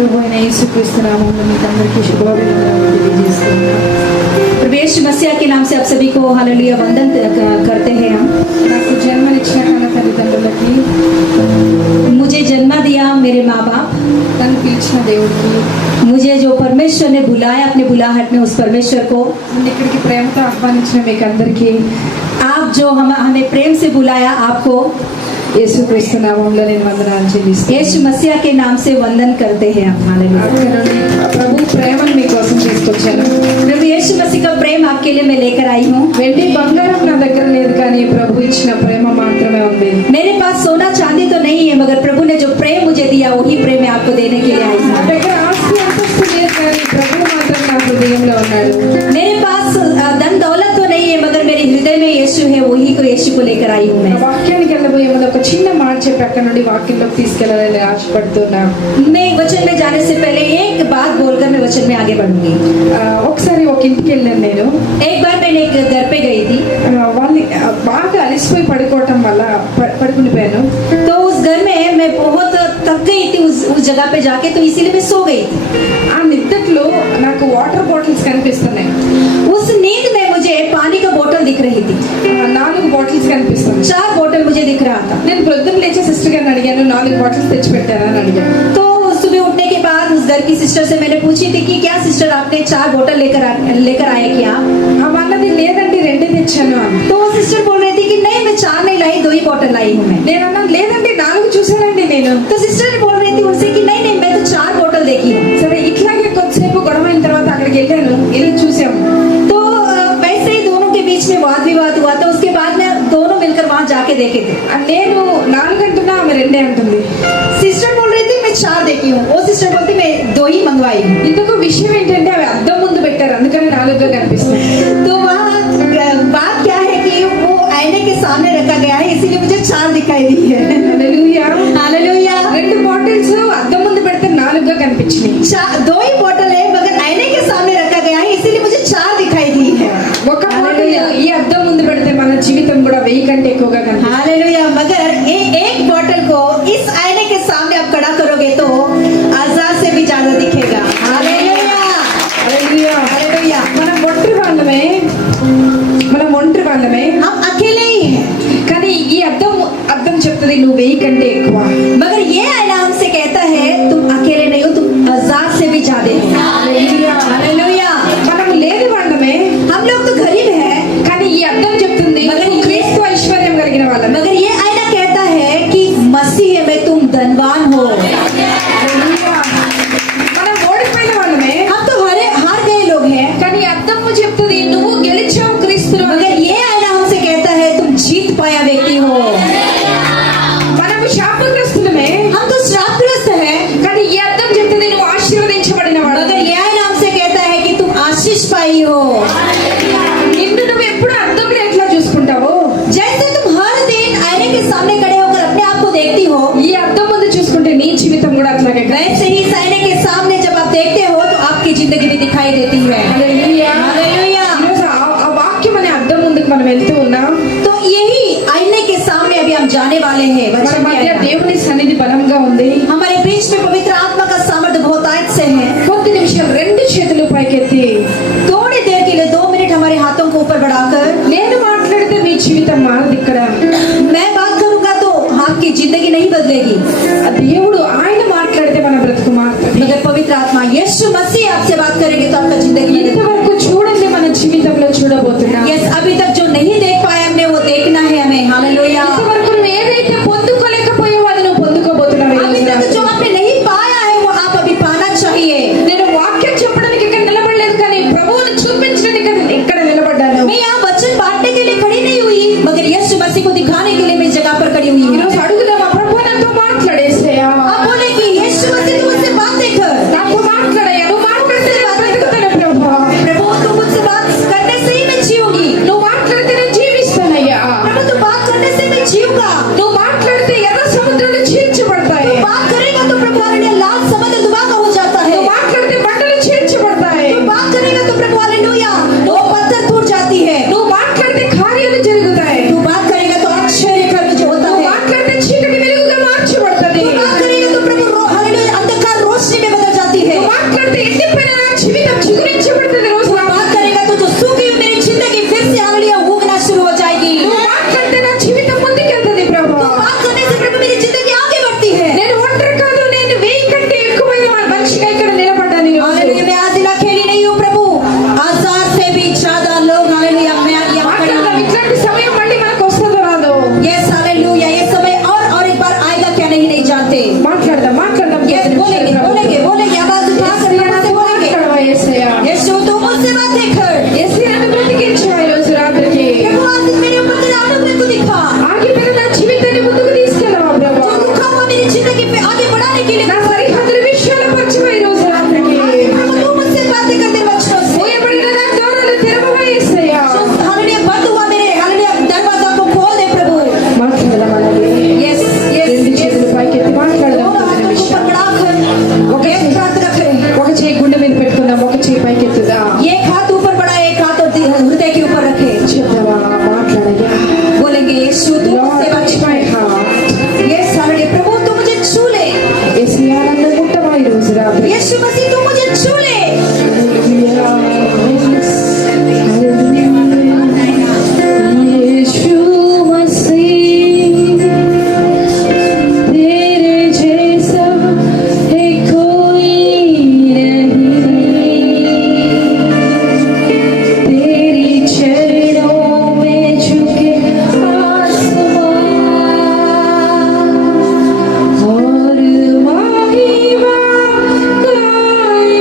ప్రభు అయిన యేసుక్రీస్తు నామములో మీకు అందరికీ శుభాభివందనాలు తెలియజేస్తున్నాను। प्रभु यीशु मसीह के नाम से आप सभी को हालेलुया वंदन करते हैं हम। నాకు జన్మనిచ్చిన కన్న తల్లిదండ్రులకి, मुझे जन्म दिया मेरे माँ बाप, నన్ను పిలిచిన దేవుడికి, मुझे जो परमेश्वर ने बुलाया अपने बुलाहट में उस परमेश्वर को, నన్ను ఇక్కడికి ప్రేమతో ఆహ్వానించిన మీకు అందరికీ आप जो हमें प्रेम से बुलाया आपको యేసుక్రీస్తు నామములో నేను వందనాలు చెల్లిస్తున్నాను। यीशु मसीह के नाम से वंदन करते हैं हम। हालेलुया। ప్రభు ప్రేమను మీకోసం తీసుకొచ్చాను। प्रभु यीशु मसीह का प्रेम आपके लिए मैं लेकर आई हूँ। వెండి బంగారం నా దగ్గర లేదు, కానీ ప్రభు ఇచ్చిన ప్రేమ మాత్రమే ఉంది। मेरे पास सोना चांदी तो नहीं है, मगर प्रभु ने जो प्रेम मुझे दिया वही प्रेम मैं आपको देने के लिए आई నా हूँ। దగ్గర ఆస్తి అంతస్తు లేదు, కానీ ప్రభు మాత్రం నా హృదయంలో ఉన్నాడు। मेरे पास धन दौलत तो नहीं है, मगर मेरे हृदय में यीशु है, वही को यीशु को लेकर आई हूँ ఆ मैं। వాక్యానికి వెళ్ళబోయే ముందు ఒక చిన్న మాట చెప్పి అక్కడ నుండి వాక్యంలోకి తీసుకెళ్లాలని ఆశపడుతున్నాను। मैं वचन में जाने से पहले एक बात बोलकर मैं वचन में आगे बढ़ूंगी। ఒకసారి ఒక ఇంటికి వెళ్ళాను నేను। एक बार मैंने एक घर पे गई थी, వాళ్ళు బాగా అలసిపోయి పడుకోవటం వల్ల పడుకునిపోయాను। तो उस घर में मैं बहुत थक गई थी उस जगह पे जाके, तो इसीलिए मैं सो गई। ఆ నిద్రలో నాకు వాటర్ బాటిల్స్ కనిపిస్తున్నాయి। उस नींद में मुझे पानी का बोतल दिख रही थी, 4 బాటిల్స్ కనిపిస్తున్నాయి। 4 बोतल मुझे दिख रहा था। నేను ప్రొద్దున లేచి సిస్టర్ గారిని అడిగాను, 4 బాటిల్స్ తెచ్చి పెట్టారా అని అడిగాను। तो सुबह उठने के बाद उस घर की सिस्टर से मैंने पूछी थी कि क्या सिस्टर आपने 4 बोतल लेकर आए क्या? అన్నది లేదండి, 2 తెచ్చాను అని। तो वो सिस्टर बोल रही थी कि नहीं मैं 4 नहीं लाई, 2 ही बोतल लाई हूँ मैं। నేను అన్నాను లేదండి 4 చూసానండి నేను। तो सिस्टर ने बोल रही थी उनसे कि नहीं नहीं मैं तो 4 बोतल देखी हूँ। సరే ఇట్లాగే కొద్దిసేపు గొడవ అయిన తర్వాత అక్కడికి వెళ్ళాను, వెళ్ళి చూసాము। तो वैसे ही दोनों के बीच में वाद विवाद हुआ, तो उसके बाद में दोनों मिलकर वहाँ जाके देखे थे। నేను 4 అంటున్నా, ఆమె 2 అంటుంది। सिस्टर बोल रही थी मैं 4 देखी हूँ, वो सिस्टर बोलती मैं 2 ही मंगवाई हूँ। ఇందుకు విషయం ఏంటంటే అవి అద్దం ముందు పెట్టారు, అందుకని 4గా కనిపిస్తుంది। तो वहाँ बात क्या है कि वो आईने के सामने रखा गया है, इसीलिए मुझे 4 दिखाई दी है। హల్లెలూయా। हालेलुया। 2 బాటిల్స్ అద్దం ముందు పెడితే 4గా కనిపించినాయి। 2 ही बोतल है, मगर आईने के सामने रखा गया है, इसीलिए मुझे 4 दिखाई दी है। ఒక బాటిల్ ఈ అద్దం ముందు పెడితే మన జీవితం కూడా 1000 కంటే ఎక్కువగా కనిపిస్తుంది। हालेलुया। मगर एक बोतल को इस आईने के सामने आप खड़ा करोगे तो 1000 से भी ज्यादा दिखेगा। हालेलुया। హల్లెలూయా। हालेलुया। మనం ఒంటరి వాళ్ళమే, हम अकेले ही हैं, కానీ ఈ అద్దం చెప్తుంది నువ్వు 1000 కంటే ఎక్కువ। मगर ये आईना हमसे कहता है तुम अकेले नहीं हो, तुम 1000 से भी ज्यादा हो। హల్లెలూయా। हालेलुया। మనం లేని వాళ్ళమే, हम लोग तो गरीब हैं, కానీ ఈ అద్దం చెప్తుంది నువ్వు క్రీస్తు ఐశ్వర్యం కలిగిన వాళ్ళమే। मगर ये आईना कहता है कि मसीह में तुम धनवान हो। హల్లెలూయా। మనం ఓడిపోయిన వాళ్ళమే, हम तो हार गए लोग हैं, కానీ ఈ అద్దం చెప్తుంది నువ్వు గెలిచావు క్రీస్తులో। मगर ये आईना हमसे कहता है तुम जीत पाया व्यक्ति हो। మనం శాపగ్రస్తులమే, हम तो श्रापग्रस्त हैं, కానీ ఈ అద్దం చెప్తుంది నువ్వు ఆశీర్వదించబడిన వాడు। मगर ये आईना हमसे कहता है कि तुम आशीष पाई हो। నిన్ను నువ్వు ఎప్పుడు అద్దంలో ఎట్లా చూసుకుంటావో, जैसे तुम हर दिन आईने के सामने खड़े होकर अपने आप को देखती हो, ఈ అద్దం ముందు చూసుకుంటే నీ జీవితం కూడా అట్లాగే। वैसे ही इस आईने के सामने जब आप देखते हो तो आपकी जिंदगी भी दिखाई देती है। హల్లెలూయా। हालेलुया। ఈరోజు ఆ వాక్యం అనే అద్దం ముందుకు మనం వెళ్తూ ఉన్నాం। तो यही आईने के सामने अभी हम जाने वाले हैं। మన वचन में మధ్య आईना। దేవుని సన్నిధి బలంగా ఉంది। हमारे बीच में पवित्र आत्मा का सामर्थ्य बहुतायत से है। కొద్ది నిమిషం 2 చేతులు పైకెత్తి थोड़ी देर के लिए 2 मिनट हमारे हाथों को ऊपर बढ़ाकर నేను మాట్లాడితే మీ జీవితం మారదు। ఇక్కడ मैं बात करूंगा तो आपकी जिंदगी नहीं बदलेगी, ఆ దేవుడు ఆయన మాట్లాడితే మన బ్రతుకు మారుతుంది। मगर पवित्र आत्मा यीशु मसीह आपसे बात करेंगे तो आपका जिंदगी बदलेगी। ఇంతవరకు చూడండి మన జీవితంలో చూడబోతున్నాం। यस, अभी तक जो नहीं देख पाए हमने वो देखना है हमें। हालेलुया। ఇంతవరకు నువ్వు ఏదైతే పొందుకోలేకపోయావో అది నువ్వు పొందుకోబోతున్నావు। अभी तक जो आपने नहीं पाया है वो ఈ రోజు రాత్రి यीशु मसीह तू मुझे छू ले यीशु मसीह तेरे जैसा है कोई नहीं, तेरी चरणों में झुके आसमान और महिमा गाए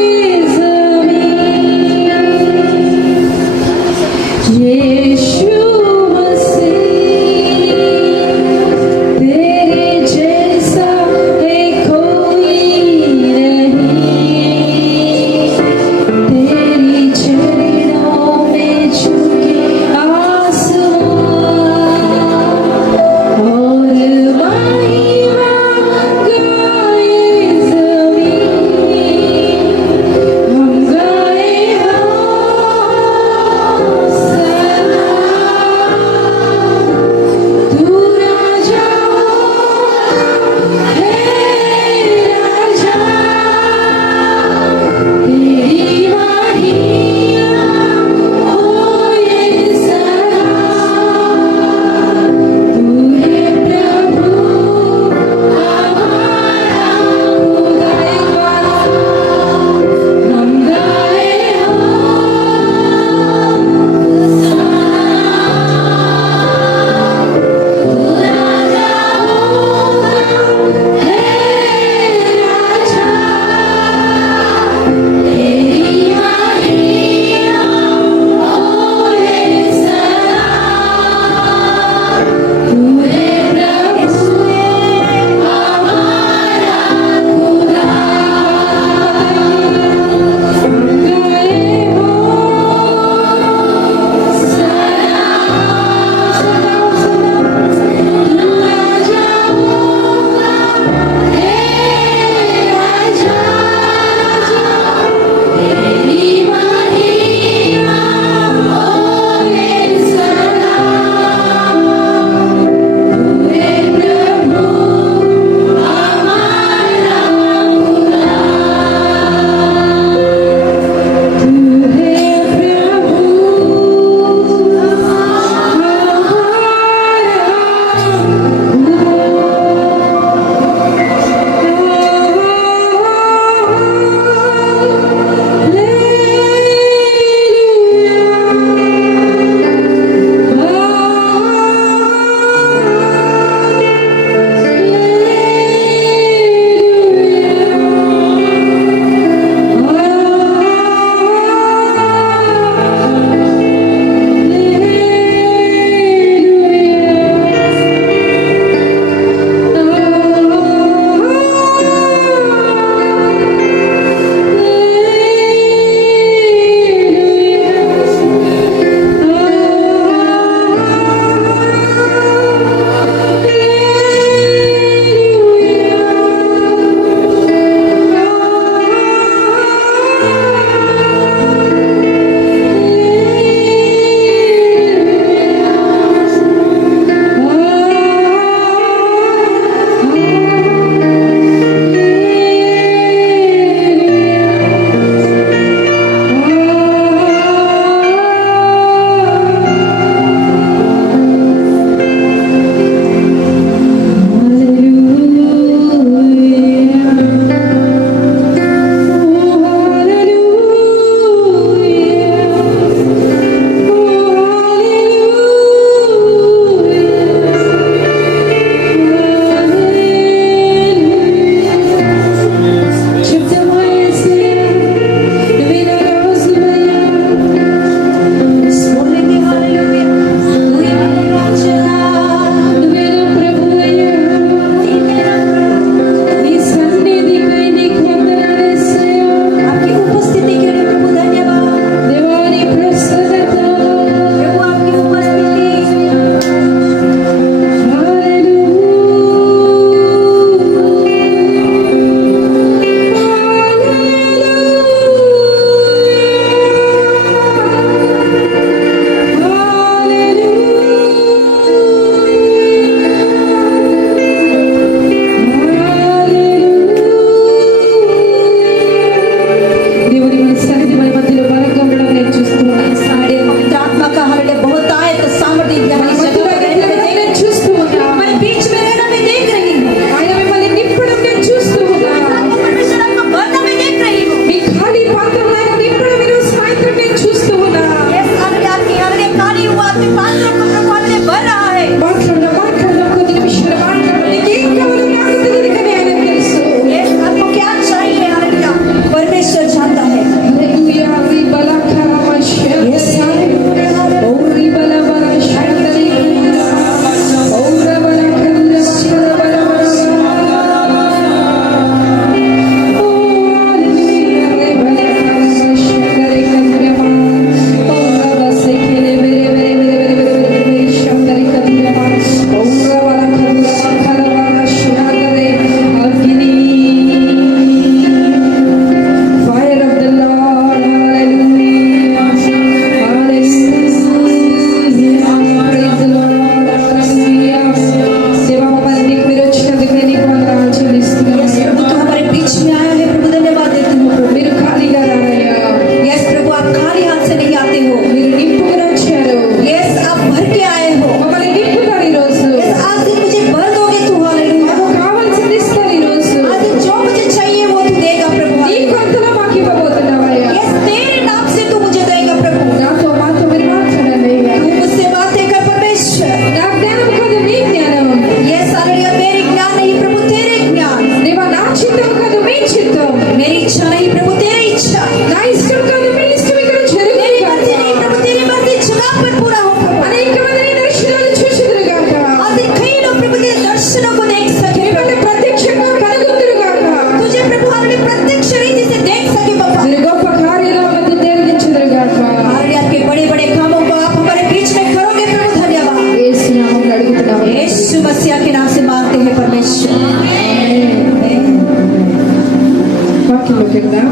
వాక్యంలోకి వెళ్దాం.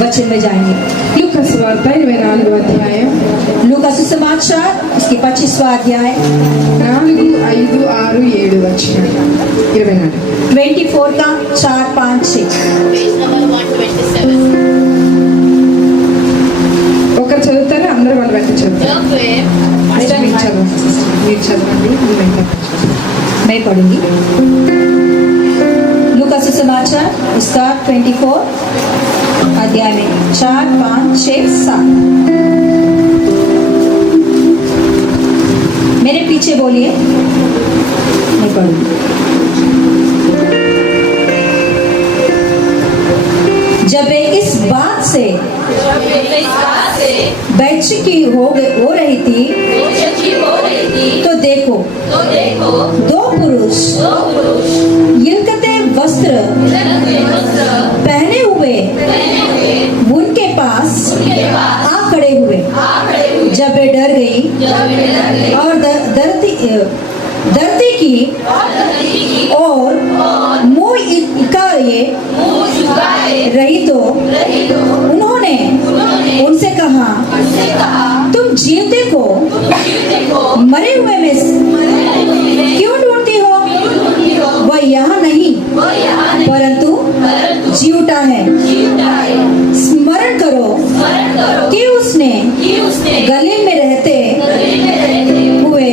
वचन में जाएंगे। లూకా సువార్త 24వ అధ్యాయం लूका सुसमाचार उसके 25वां अध्याय 4, 5, 6, 7 వచనం 24. 24 का 4, 5, 6 Page number 127. ఒకరు చదువుతారు, అందరూ వాళ్ళు వెంట చదువుతారు. Therefore, మీరు చదవండి sister. మీరు చదవండి, మీరు వెంట मैं पढ़ूंगी। लूका सुसमाचार उसका 24 अध्याय में 4, 5, 6, 7 मेरे पीछे बोलिए, मैं पढ़ूंगी। जब वे इस बात से बैचकी हो रही थी तो देखो दो पुरुष यिलकते वस्त्र पहने हुए उनके पास आ खड़े हुए। जब वे डर गई और डरती की और मुंह इकाए रही तो उन्होंने उनसे कहा, तुम जीवते को मरे हुए में क्यों ढूंढती हो? वह यहाँ नहीं परंतु जी उठा है। स्मरण करो कि उसने गलील में रहते हुए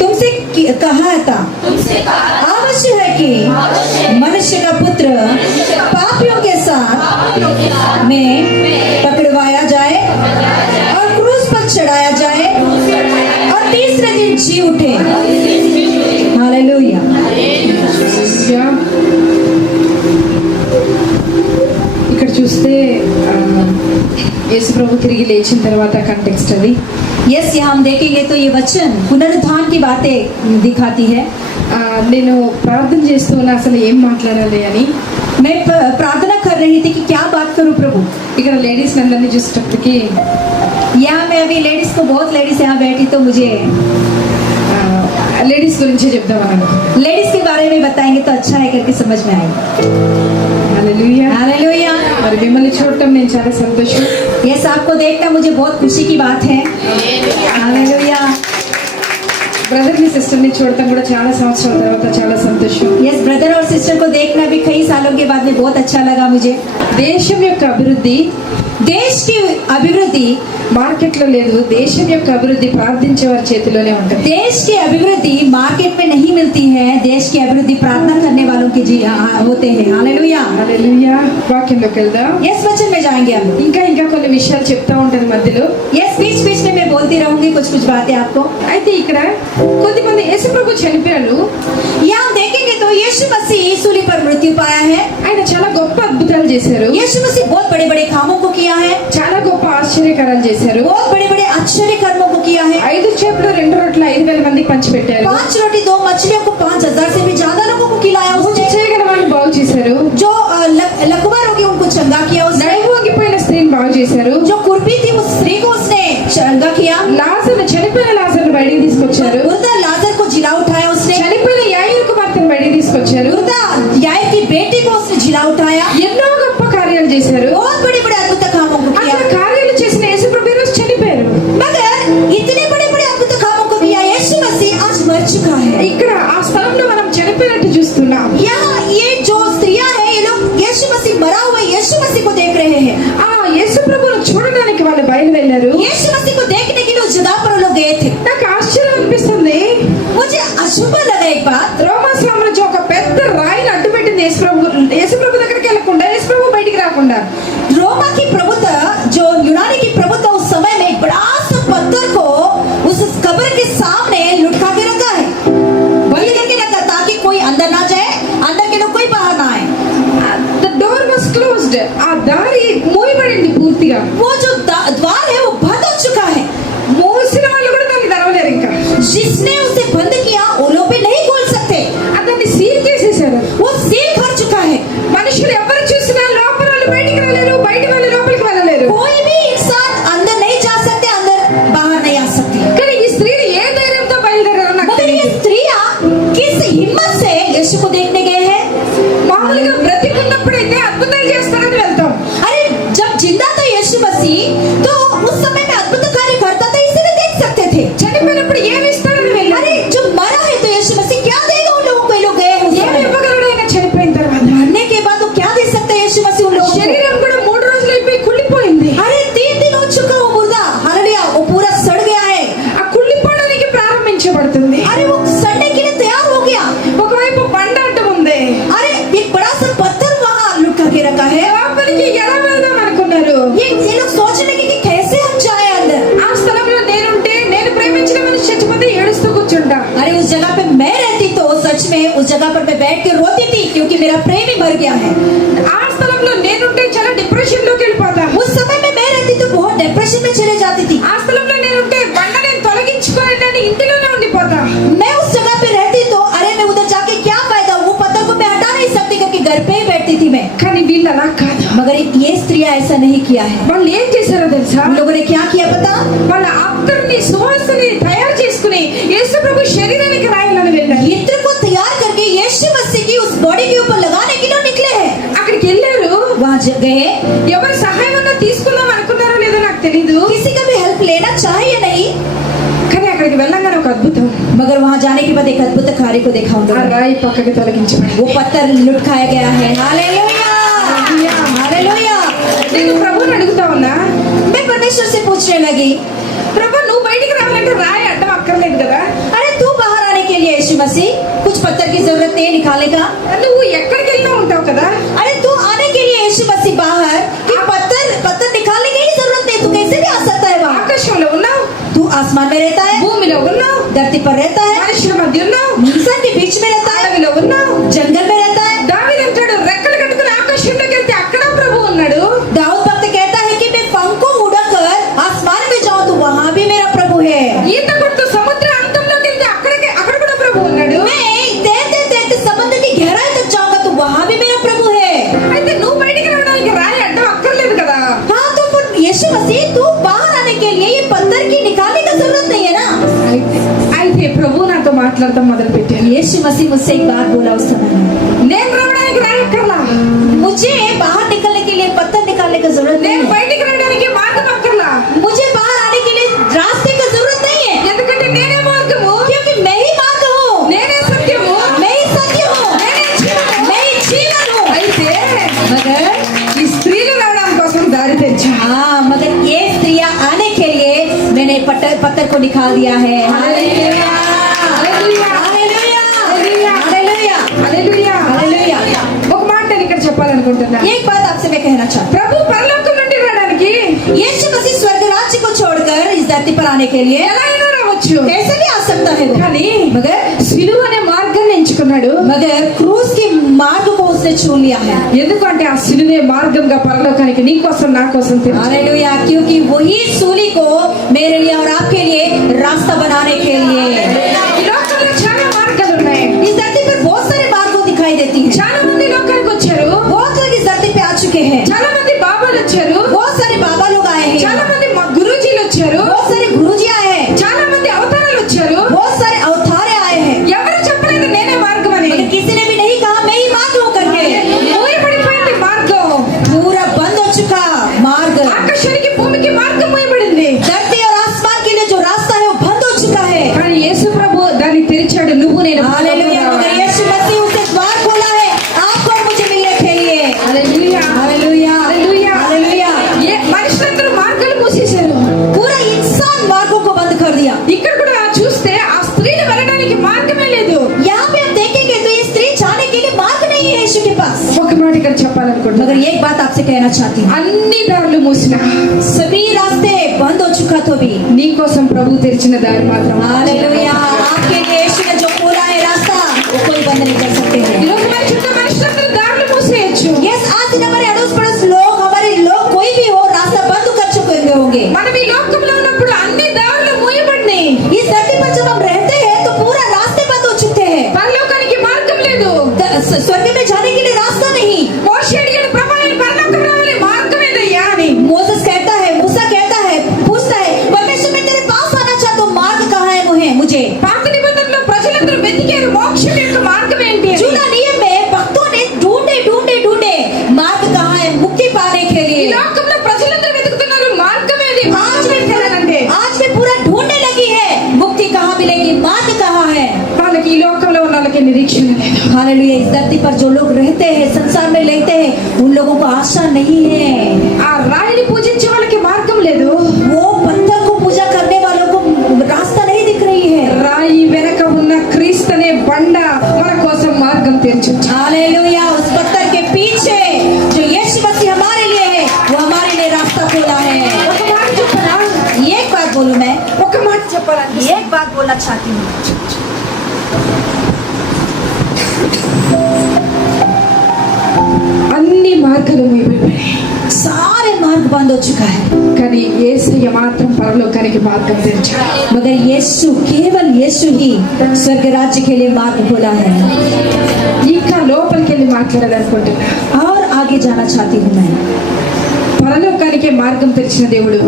तुमसे कहा था, आवश्यक है कि मनुष्य का पुत्र पापियों के साथ में पकड़वाया जाए और क्रूस पर चढ़ाया जाए और तीसरे दिन जी उठे। हालेलुया। హల్లెలూయా. ఇక్కడ చూస్తే యేసు ప్రభు తిరిగి లేచిన తర్వాత కంటెక్స్ట్ అది. यस, यहाँ हम देखेंगे तो ये वचन पुनरुत्थान की बातें दिखाती है। నేను ప్రార్థన చేస్తూ ఉన్నా అసలు ఏం మాట్లాడాలి అని. मैं प्रार्थना कर रही थी कि क्या बात करूं प्रभु। ఇక్కడ లేడీస్ అందరినీ చూసేటప్పటికి यहाँ मैं अभी लेडीज को बहुत लेडीज यहाँ बैठी तो मुझे లేడీస్ గురించి చెప్దామని అనుకున్నాను. लेडीज के बारे में बताएंगे तो अच्छा है करके समझ में आई। హల్లెలూయా. हालेलुया। మరి మిమ్మల్ని చూడటం నేను చాలా సంతోషం. यस, आपको देखना मुझे बहुत खुशी की बात है। हालेलुया। బ్రదర్ని సిస్టర్ని చూడటం కూడా చాలా సంవత్సరాల తర్వాత చాలా సంతోషం. यस, ब्रदर और सिस्टर को देखना भी कई सालों के बाद में बहुत अच्छा लगा मुझे। దేశం యొక్క అభివృద్ధి देश की अभिवृद्धि మార్కెట్లో లేదు, దేశం యొక్క అభివృద్ధి ప్రార్థించే వారి చేతిలోనే ఉంటుంది. देश की अभिवृद्धि मार्केट में नहीं मिलती है, देश की अभिवृद्धि प्रार्थना करने वालों के जी होते हैं। हालेलुया। హల్లెలూయా. వాక్యంలోకి వెళ్దాం. यस, वचन में जाएंगे हम। ఇంకా కొన్ని విషయాలు చెప్తా ఉంటాను మధ్యలో. यस, बीच बीच में मैं बोलती रहूंगी कुछ कुछ बातें आपको। అయితే ఇక్కడ కొద్దిమంది యేసు ప్రభు చనిపోయాడు. यहाँ हम देखेंगे तो यीशु मसीह सूली पर मृत्यु पाया है। ఆయన చాలా గొప్ప అద్భుతాలు చేశారు, यीशु मसीह बहुत बड़े बड़े कामों को किया है, చాలా గొప్ప ఆశ్చర్యకరాలు చేశారు. बहुत बड़े बड़े आश्चर्य कर्मों को किया है। 5 చేపలు 2 రొట్టెలు 5,000 మందికి పంచిపెట్టారు. 5 रोटी 2 मछलियों को 5,000 से भी ज्यादा लोगों को खिलाया उसने। చేయగల వాళ్ళని బాగు చేశారు. जो लकवा रोगी उनको चंगा किया उसने। నడుము వంగిపోయిన స్త్రీని బాగు చేశారు. जो कुर्बी थी उस स्त्री को उसने चंगा किया। లాజరు చనిపోయిన లాజరును బయటికి తీసుకొచ్చారు. मुर्दा लाजर को जिला उठाया उसने। చనిపోయిన యాయిరు కుమార్తెను బయటికి తీసుకొచ్చారు. मुर्दा यायर की बेटी को उसने जिला उठाया। ఎన్నో గొప్ప కార్యాలు చేశారు. बहुत बड़े बड़े अद्भुत कामों को किया। అట్లా కార్యాలు చేసిన యేసు ప్రభు ఈరోజు చనిపోయారు. मगर इतने बड़े बड़े अद्भुत कामों को किया यीशु मसीह आज मर चुका है। ఇక్కడ ఆ స్థలంలో మనం చనిపోయినట్టు చూస్తున్నాం. यहाँ ये जो स्त्रियां हैं ये लोग यीशु मसीह मरा हुआ यीशु मसीह को देख रहे हैं। ఆ యేసు ప్రభువును చూడడానికి వాళ్ళు బయలుదేరారు. यीशु मसीह को देखने के लिए उस जगह पर लोग गए थे। నాకు ఆశ్చర్యం అనిపిస్తుంది. मुझे अशुभ लगा एक बात। రోమా సామ్రాజ్యం ఒక పెద్ద రాయిని అడ్డుపెట్టింది యేసు ప్రభు దగ్గరికి వెళ్ళకుండా, యేసు ప్రభు బయటికి రాకుండా. रोमा की प्रभुता जो यूनानी की प्रभुता उस समय में एक बड़ा सा पत्थर को उस कब्र के सामने लुटका के रखा है, बंद करके रखा ताकि कोई अंदर ना जाए, अंदर के लोग कोई बाहर ना आए। The door was closed. ఆ దారి మూయబడింది పూర్తిగా. वो जो द्वार है वो बंद हो चुका है। మూసిన వాళ్ళు కూడా దాన్ని తెరవలేరు. ఇంకా जिसने उसे बंद किया वो लोग भी नहीं खोल सकते। అతన్ని సీల్ చేసేసారు. वो सील कर चुका है। మనుషులు ఎవరు చూసినా లోపల వాళ్ళు బయటికి రాలేరు, బయట వాళ్ళు లోపలికి వెళ్ళలేరు. कोई भी इंसान अंदर नहीं जा सकते, अंदर बाहर नहीं आ सकते। కానీ ఈ స్త్రీలు ఏ ధైర్యంతో బయలుదేరారో నాకు मगर ये తెలియదు. स्त्रियां किस हिम्मत से यीशु को देखने गए हैं? మామూలుగా బ్రతికున్నప్పుడైతే ఆ मसीह उन लोगों को శరీరం కూడా 3 రోజులు అయిపోయి కుళ్ళిపోయింది. अरे 3 दिन हो चुका वो मुर्दा, हालेलुया, वो पूरा सड़ गया है. ఆ కుళ్ళిపోవడానికి ప్రారంభించబడుతుంది. अरे वो सड़ने के लिए तैयार हो गया. ఒకవైపు బండ అడ్డం ఉంది. अरे एक बड़ा सा पत्थर वहाँ लुढ़का के रखा है. లోపలికి ఎలా వెళ్దాం అనుకున్నారు? ये लोग सोचने की कि कैसे हम जाए अंदर. ఆ స్థలంలో నేనుంటే నేను ప్రేమించిన మనిషి చచ్చిపోతే ఏడుస్తూ కూర్చుంటా. अरे उस जगह पे मैं रहती तो सच में उस जगह पर मैं बैठ के रोती थी क्योंकि मेरा प्रेमी मर गया है. ఆ స్థలంలో నేనుంటే చాలా డిప్రెషన్ లోకి వెళ్ళిపోతా. उस समय में मैं रहती तो बहुत डिप्रेशन में चले जाती थी. ఆ స్థలంలో నేనుంటే బండ నేను తొలగించుకోవాలని ఇంటిలోనే ఉండిపోతా. मैं उस जगह पे रहती तो अरे मैं उधर जाके क्या फायदा, वो पत्थर को मैं हटा नहीं सकती करके घर पे ही बैठती थी मैं. కానీ వీళ్ళు అలా కాదు. मगर ये स्त्रियां ऐसा नहीं किया है. వాళ్ళు ఏం చేశారో తెలుసా? उन लोगों ने क्या किया पता? వాళ్ళ అత్తర్ని సువాసనని తయారు చేసుకుని యేసు ప్రభు శరీరానికి రాయాలని వెళ్ళారు. इत्र को तैयार करके यीशु मसीह की उस बॉडी के ऊपर लगाने के लिए निकले हैं. అక్కడికి వెళ్ళారు. वहाँ गए. ఎవరి సహాయం అన్నా తీసుకుందాం అనుకున్నారో లేదో నాకు తెలీదు. किसी का भी हेल्प लेना चाहिए नहीं, కానీ అక్కడికి వెళ్ళంగానే ఒక అద్భుతం. मगर वहाँ जाने के बाद एक अद्भुत कार्य को देखा उन ఆ लोगों ने. రాయి పక్కకి తొలగించబడి वो पत्थर लुढ़काया गया है. Hallelujah, hallelujah. నేను ప్రభువుని అడుగుతా ఉన్నా, मैं परमेश्वर से पूछने लगी, ప్రభు నువ్వు బయటికి రావాలంటే రాయి అడ్డం అక్కర్లేదు కదా. अरे तू बाहर आने के लिए यीशु मसीह कुछ पत्थर की जरूरत नहीं निकालने का. నువ్వు ఎక్కడికి వెళ్ళినా ఉంటావు కదా. अरे तू आने के लिए यीशु मसीह बाहर कि पत्थर निकालने की ही जरूरत नहीं, तू कैसे भी आ सकता है वहाँ. ఆకాశంలో ఉన్నావు, तू आसमान में रहता है, భూమిలో ఉన్నావు, धरती पर रहता है, మనుషుల మధ్య ఉన్నావు, इंसान के बीच में रहता है, అడవిలో ఉన్నావు. जंगल में रहता है. దావీదు అంటాడు, రెక్కలు కట్టుకుని ఆకాశంలోకి వెళ్తే అక్కడ ప్రభు ఉన్నాడు. दाऊद भक्त कहता है कि मैं पंखों उड़कर आसमान में जाऊं तो वहाँ भी मेरा प्रभु है. ఈత కొడుతూ సముద్ర అంతంలోకి వెళ్తే అక్కడ కూడా ప్రభు ఉన్నాడు. मैं तैरते तैरते समुद्र की गहराई तक जाऊंगा तो वहाँ भी मेरा प्रभु है. అయితే నువ్వు బయటికి రావడానికి రాయి అడ్డం అక్కర్లేదు కదా. हाँ तो फिर यीशु मसीह तू बाहर आने के लिए ये पत्थर की निकालने का जरूरत नहीं है ना. అయితే ప్రభు నాతో మాట్లాడటం మొదలు పెట్టాను. यीशु मसीह मुझसे एक बात बोला उस समय में, నేను రావడానికి రాయి అక్కర్లా, मुझे बाहर निकलने के लिए पत्थर निकालने का जरूरत नहीं నేను है. బయటికి రావడానికి మార్గం అక్కర్లా. मुझे बाहर आने के लिए रास्ते का जरूरत नहीं है, ఎందుకంటే నేనే మార్గము, क्योंकि मैं ही मार्ग हूँ, నేనే సత్యము, मैं ही सत्य हूँ, నేనే జీవము. मैं ही जीवन हूँ. అయితే मगर ఈ స్త్రీలు రావడం కోసం దారి తెచ్చా. हाँ, मगर ये स्त्रियां आने के लिए मैंने पत्थर को निकाल दिया है. Hallelujah, hallelujah, hallelujah, hallelujah, hallelujah, hallelujah. Hallelujah. ఒక మాట నేను ఇక్కడ చెప్పాలనుకుంటున్నా. एक बात आपसे मैं कहना चाहता ప్రభు పరలోకం నుండి రావడానికి हूँ, यीशु मसीह स्वर्ग राज्य को छोड़कर इस धरती पर आने के लिए ఎలా అయినా రావచ్చు. कैसे भी आ सकता है वो. కానీ मगर సిలువ అనే మార్గాన్ని ఎంచుకున్నాడు. मगर क्रूस के मार्ग को उसने चुन लिया है. ఎందుకంటే ఆ సిలువే మార్గంగా పరలోకానికి నీ కోసం నా కోసం తెరిచాడు. हालेलुया, क्योंकि वही सूली को मेरे लिए और आपके लिए रास्ता बनाने के लिए. ఈ లోకంలో చాలా మార్గాలు ఉన్నాయి. इस धरती पर बहुत सारे मार्ग दिखाई देती है. చాలా మంది లోకానికి వచ్చారు. बहुत लोग इस धरती पे आ चुके हैं. చాలా మంది బాబాలు వచ్చారు. बहुत सारे बाबा लोग आए हैं. చాలా మంది గురూజీలు వచ్చారు. बहुत सारे गुरुजी आए हैं. చాలా మంది అవతారాలు వచ్చారు. बहुत सारे अवतारे आए हैं. ఎవరు చెప్పలేదు నేనే మార్గం అని. मगर किसी ने भी नहीं कहा मैं ही मार्ग हूँ करके. మూయబడిపోయింది మార్గం. पूरा बंद हो चुका मार्ग. ఆకాశానికి భూమికి మార్గం మూయబడింది. धरती और आसमान के लिए जो रास्ता है वो बंद हो चुका है. కానీ యేసు ప్రభు దాన్ని తెరిచాడు. నువ్వు నేను हालेलुया, मगर यीशु मसीह उसे द्वार खोला है आपको और मुझे मिलने के लिए. హల్లెలూయా, हालेलुया, హల్లెలూయా. हालेलुया. మనుషులందరూ మార్గాలు మూసేశారు. पूरा इंसान मार्गों को बंद कर दिया. ఇక్కడ కూడా చూస్తే ఆ స్త్రీలు వెళ్ళడానికి మార్గమే లేదు. यहाँ पे आप देखेंगे तो ये स्त्री जाने के लिए मार्ग नहीं है यीशु के पास. ఒక మాట ఇక్కడ చెప్పాలనుకుంటున్నా. मगर एक बात आपसे कहना चाहती हूँ, అన్ని దారులు మూసినా सभी रास्ते बंद हो चुका तो भी నీ కోసం ప్రభు తెరిచిన దారి మాత్రం. हालेलुया, आपके लिए यीशु ने जो खोला है रास्ता वो कोई बंद नहीं कर सकते हैं. ఈరోజు మన చుట్టూ మనుషులందరూ దారులు మూసేయచ్చు. यस, आज दिन हमारे अड़ोस पड़ोस लोग, हमारे लोग कोई भी हो रास्ता बंद कर चुके होंगे. మనం ఈ లోకంలో ఉన్నప్పుడు అన్ని దారులు మూయబడినాయి. इस धरती पर जब हम रहते हैं तो पूरा रास्ते बंद हो चुके हैं. పరలోకానికి మార్గం లేదు. स्वर्ग में जाने के लिए रास्ता नहीं. మోషే అడిగాడు, ప్రభు నేను పరలోకం రావాలి మార్గం ఏదయ్యా అని. मोसेस कहता है, मूसा कहता है, पूछता है, परमेश्वर मैं तेरे पास आना चाहता हूँ, मार्ग कहाँ है मुझे. పాత నిబంధనలో ప్రజలందరూ వెతికారు మోక్షం యొక్క మార్గం ఏంటి అని. जूना नियम में भक्तों ने ढूंढे ढूंढे ढूंढे मार्ग कहाँ है मुक्ति पाने के ఈ लिए. లోకంలో ప్రజలందరూ వెతుకుతున్నారు మార్గం ఏది, आज भी पूरा ढूंढने लगी है मुक्ति कहाँ मिलेगी, मार्ग कहाँ है. వాళ్ళకి ఈ లోకంలో ఉన్న వాళ్ళకి వాళ్ళకి నిరీక్షణ లేదు. हालेलुया। इस धरती पर जो लोग रहते हैं, संसार में रहते हैं, उन लोगों को आशा नहीं है। ఆ రాయిని పూజించే వాళ్ళకి మార్గం లేదు. वो पत्थर को पूजा करने वालों को रास्ता नहीं दिख रही है। రాయి వెనక ఉన్న క్రీస్తు అనే బండ మన కోసం మార్గం తెరిచింది. हालेलुया। उस पत्थर के पीछे जो यीशु मसीह हमारे लिए है, वो हमारे लिए रास्ता खोला है। ఒక మాట చెప్పనా? एक बात बोलूं मैं, ఒక మాట చెప్పాలంటే एक बात बोलना चाहती हूँ। అన్ని మార్గాలు మూయబడిపోయాయి. सारे मार्ग बंद हो चुका है, కానీ యేసయ్య మాత్రం పరలోకానికి మార్గం తెరిచాడు. मगर यीशु, केवल यीशु ही स्वर्ग राज्य के लिए मार्ग खोला है। ఇంకా లోపలికి వెళ్ళి మాట్లాడాలనుకుంటున్నా. और आगे जाना चाहती हूँ मैं। పరలోకానికి మార్గం తెరిచిన దేవుడు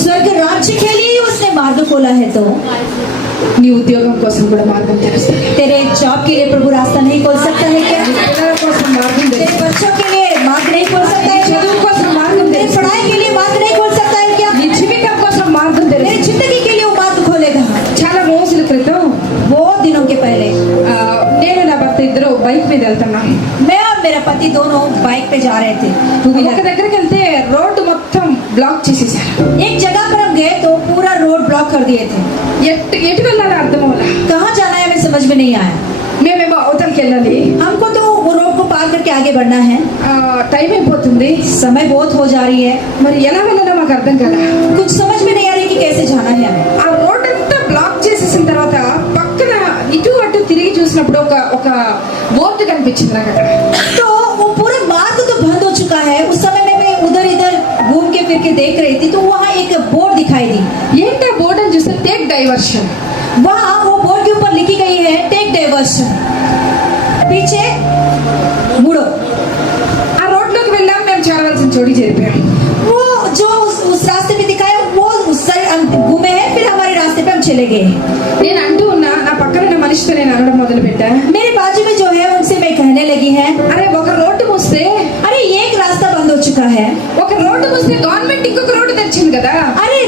स्वर्ग राज्य के लिए ही उसने मार्ग खोला है, तो నీ ఉద్యోగం కోసం కూడా మార్గం తెరుస్తాడు. तेरे जॉब के लिए प्रभु रास्ता नहीं खोल सकता है क्या? నీ పిల్లల కోసం మార్గం तेरे తెరుస్తాడు. बच्चों के लिए मार्ग नहीं खोल सकता है क्या? చదువు కోసం మార్గం तेरी తెరుస్తాడు. पढ़ाई के लिए मार्ग नहीं खोल सकता है क्या? నీ జీవితం కోసం మార్గం तेरी తెరుస్తాడు. जिंदगी के लिए वो मार्ग खोलेगा। చాలా రోజుల క్రితం बहुत दिनों के पहले నేను నా భర్త ఇద్దరు బైక్ మీద వెళ్తున్నాం. मैं और मेरा पति दोनों बाइक पे जा रहे थे, टू ఒక व्हीलर। దగ్గరికి వెళ్తే రోడ్డు మొత్తం బ్లాక్ చేసేసారు. एक जगह पर हम गए तो पूरा रोड ब्लॉक कर दिए थे। ఎటు వెళ్ళాలో అర్థం అవ్వలా. कहाँ जाना है हमें समझ में नहीं आया। మేమేమో అవతలకి వెళ్ళాలి. हमको तो वो रोड को पार करके आगे बढ़ना है, టైం అయిపోతుంది. समय बहुत हो जा रही है, మరి ఎలా వెళ్ళాలో మాకు అర్థం కదా. कुछ समझ में नहीं आ रही कि कैसे जाना है हमें। ఆ రోడ్ అంతా బ్లాక్ చేసేసిన తర్వాత పక్కన ఇటు అటు తిరిగి చూసినప్పుడు ఒక బోర్డు కనిపించింది నాకు అక్కడ. तो वो पूरा मार्ग तो बंद हो चुका है। उस समय में मैं उधर इधर घूम के फिर के देख रही थी, तो वहाँ एक बोर्ड दिखाई दी। ఏంటా బోర్డు అని చూస్తే టేక్ డైవర్షన్. वहाँ वो बोर्ड के ऊपर लिखी गई है टेक डाइवर्शन, पीछे मुड़ो। ఆ రోడ్లోకి వెళ్ళాం. మేము చేరవలసిన చోటికి చేరిపోయాం. वो जो उस रास्ते पे दिखाया वो उस साइड हम घूमे हैं, फिर हमारे रास्ते पे हम चले गए। నేను అంటూ ఉన్నా, నా పక్కన ఉన్న మనిషితో నేను అనడం మొదలు పెట్టా. मेरे बाजू में जो है उनसे मैं कहने लगी है, అరే ఒక రోడ్డు మూస్తే अरे एक रास्ता बंद हो चुका है। ఒక రోడ్డు మూస్తే గవర్నమెంట్ ఇంకొక రోడ్డు తెచ్చింది కదా. अरे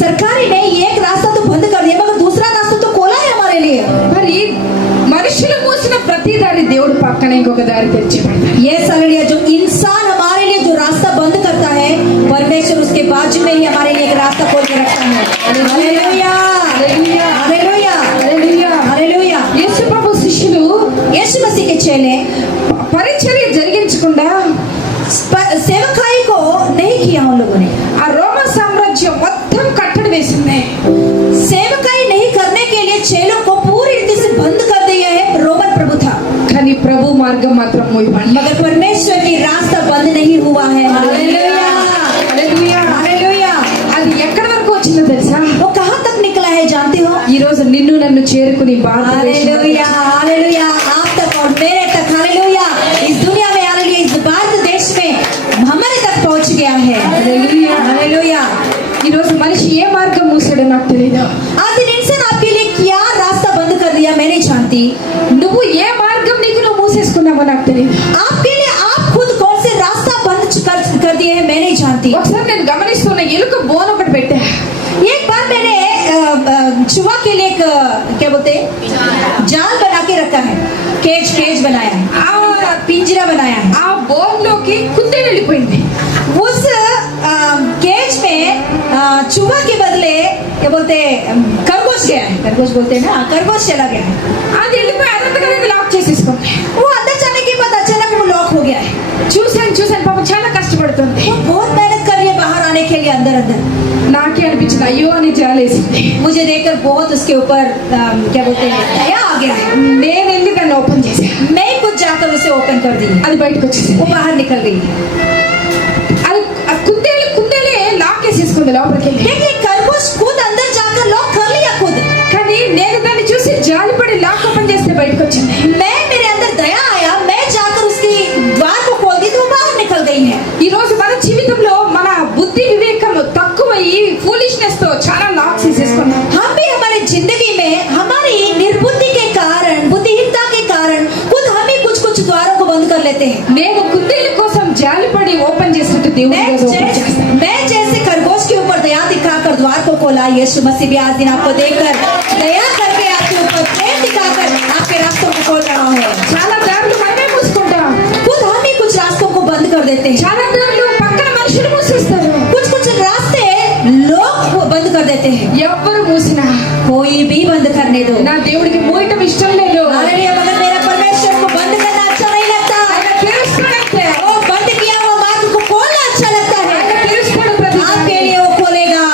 सरकारी ने एक रास्ता तो बंद कर दिया, मगर दूसरा रास्ता तो खोला है हमारे लिए। మరి మనుషులు మూసిన ప్రతి దారి దేవుడు పక్కన ఇంకొక దారి తెచ్చి పెడతాడు. ये सलड़िया जो इंसान हमारे लिए जो रास्ता बंद करता है, परमेश्वर उसके बाजू में ही हमारे लिए एक रास्ता खोल के रखता है। Hallelujah, hallelujah, hallelujah, hallelujah. Hallelujah. యేసు ప్రభు శిష్యులు यीशु मसीह के चेले పరిచర్య జరిగించకుండా सेवकाई को नहीं किया उन लोगों ने। ఆ రోమా సామ్రాజ్యం మొత్తం కట్టడి వేసింది. सेवकाई नहीं करने के लिए चेलों को पूरी रीति से बंद कर दिया है रोमन प्रभु था, కానీ ప్రభు మార్గం మాత్రం మూయబడింది. मगर परमेश्वर की रास्ता बंद नहीं हुआ है। Hallelujah, hallelujah. हालेलुया। అది ఎక్కడి వరకు వచ్చిందో తెలుసా? वो कहाँ तक निकला है जानती हो? ఈ రోజు నిన్ను నన్ను చేరుకుని భారతదేశం हालेलुया, हालेलुया। आप तक और मेरे तक, हालेलुया। इस दुनिया में, हालेलुया, इस भारत देश में हमारे तक पहुंच गया है। Hallelujah, hallelujah. ఈ రోజు మనిషి ఏ మార్గం మూసాడో నాకు తెలియదు. आज दिन इंसान आपके लिए क्या रास्ता बंद कर दिया मैं नहीं जानती। నువ్వు ఏ మార్గం నీకు నువ్వు మూసేసుకున్నావో నాకు తెలియదు. आपके लिए आप खुद कौन से रास्ता बंद कर दिए हैं मैं नहीं जानती। ఒకసారి నేను గమనిస్తున్న ఎలుక బోన్ ఒకటి పెట్టా. एक बार मैंने चूहा के लिए एक क्या बोलते हैं जाल बना के रखा है, केज बनाया है, ఆ पिंजरा बनाया है। ఆ బోన్ లోకి కుందే వెళ్ళిపోయింది. उस केज में चूहा के बदले क्या बोलते हैं खरगोश गया है, खरगोश बोलते हैं ना, खरगोश चला गया है। అది వెళ్ళిపోయి అదంతగా లాక్ చేసేసుకుంది. वो अंदर जाने के बाद अचानक वो लॉक हो गया है। చూసాను పాపం చాలా కష్టపడుతుంది. वो बहुत मेहनत कर रही है बाहर आने के लिए, अंदर నాకే అనిపించింది అయ్యో అని జాలేసింది. मुझे देखकर बहुत उसके ऊपर क्या बोलते हैं दया आ गया है। నేను వెళ్ళి దాన్ని ఓపెన్ చేశాను. मैं खुद जाकर उसे ओपन कर दी, అది బయటకు వచ్చింది. वो बाहर निकल गई। అది ఆ కుందేలే లాక్ వేసేసుకుంది లోపలికి వెళ్ళి. देखिए खरगोश खुद अंदर जाकर लॉक कर लिया खुद, కానీ నేను దాన్ని చూసి జాలిపడి లాక్ ఓపెన్ చేస్తే బయటకు వచ్చింది. मैं मेरे अंदर दया आया, मैं जाकर उसकी द्वार को खोल दी तो वो बाहर निकल गई है। ఈ రోజు మన జీవితంలో మన బుద్ధి వివేకం తక్కువయ్యి ఫూలిష్నెస్ తో చాలా లాక్స్ వేసేసుకున్నాం. हम भी हमारी जिंदगी में हमारी निर्बुद्धि के कारण, बुद्धिहीनता के कारण खुद हम ही कुछ द्वारों को बंद कर लेते हैं। నేను కుందేలు కోసం జాలిపడి ఓపెన్ చేసినట్టు దేవుడు ఈ రోజు ఓపెన్ చేస్తాడు. मैं जैसे खरगोश के ऊपर दया दिखाकर द्वार को खोला, यीशु मसीह भी आज दिन आपको देखकर दया करके आपके ऊपर प्रेम दिखाकर कर देते हैं। చాలా దారులు పక్కన మనుషులు మూసేస్తారు. कुछ कुछ रास्ते लोग बंद कर देते हैं। ఎవరు మూసినా कोई भी बंद करने दो। నా దేవుడికి మూయటం ఇష్టం లేదు. हालेलुया। मगर मेरा परमेश्वर को बंद करना अच्छा नहीं लगता। ఆయన తెరుస్తాడంతే. वो बंद किया हुआ मार्ग को खोलना अच्छा लगता है। ఆయన తెరుస్తాడు ప్రతి आपके लिए वो खोलेगा।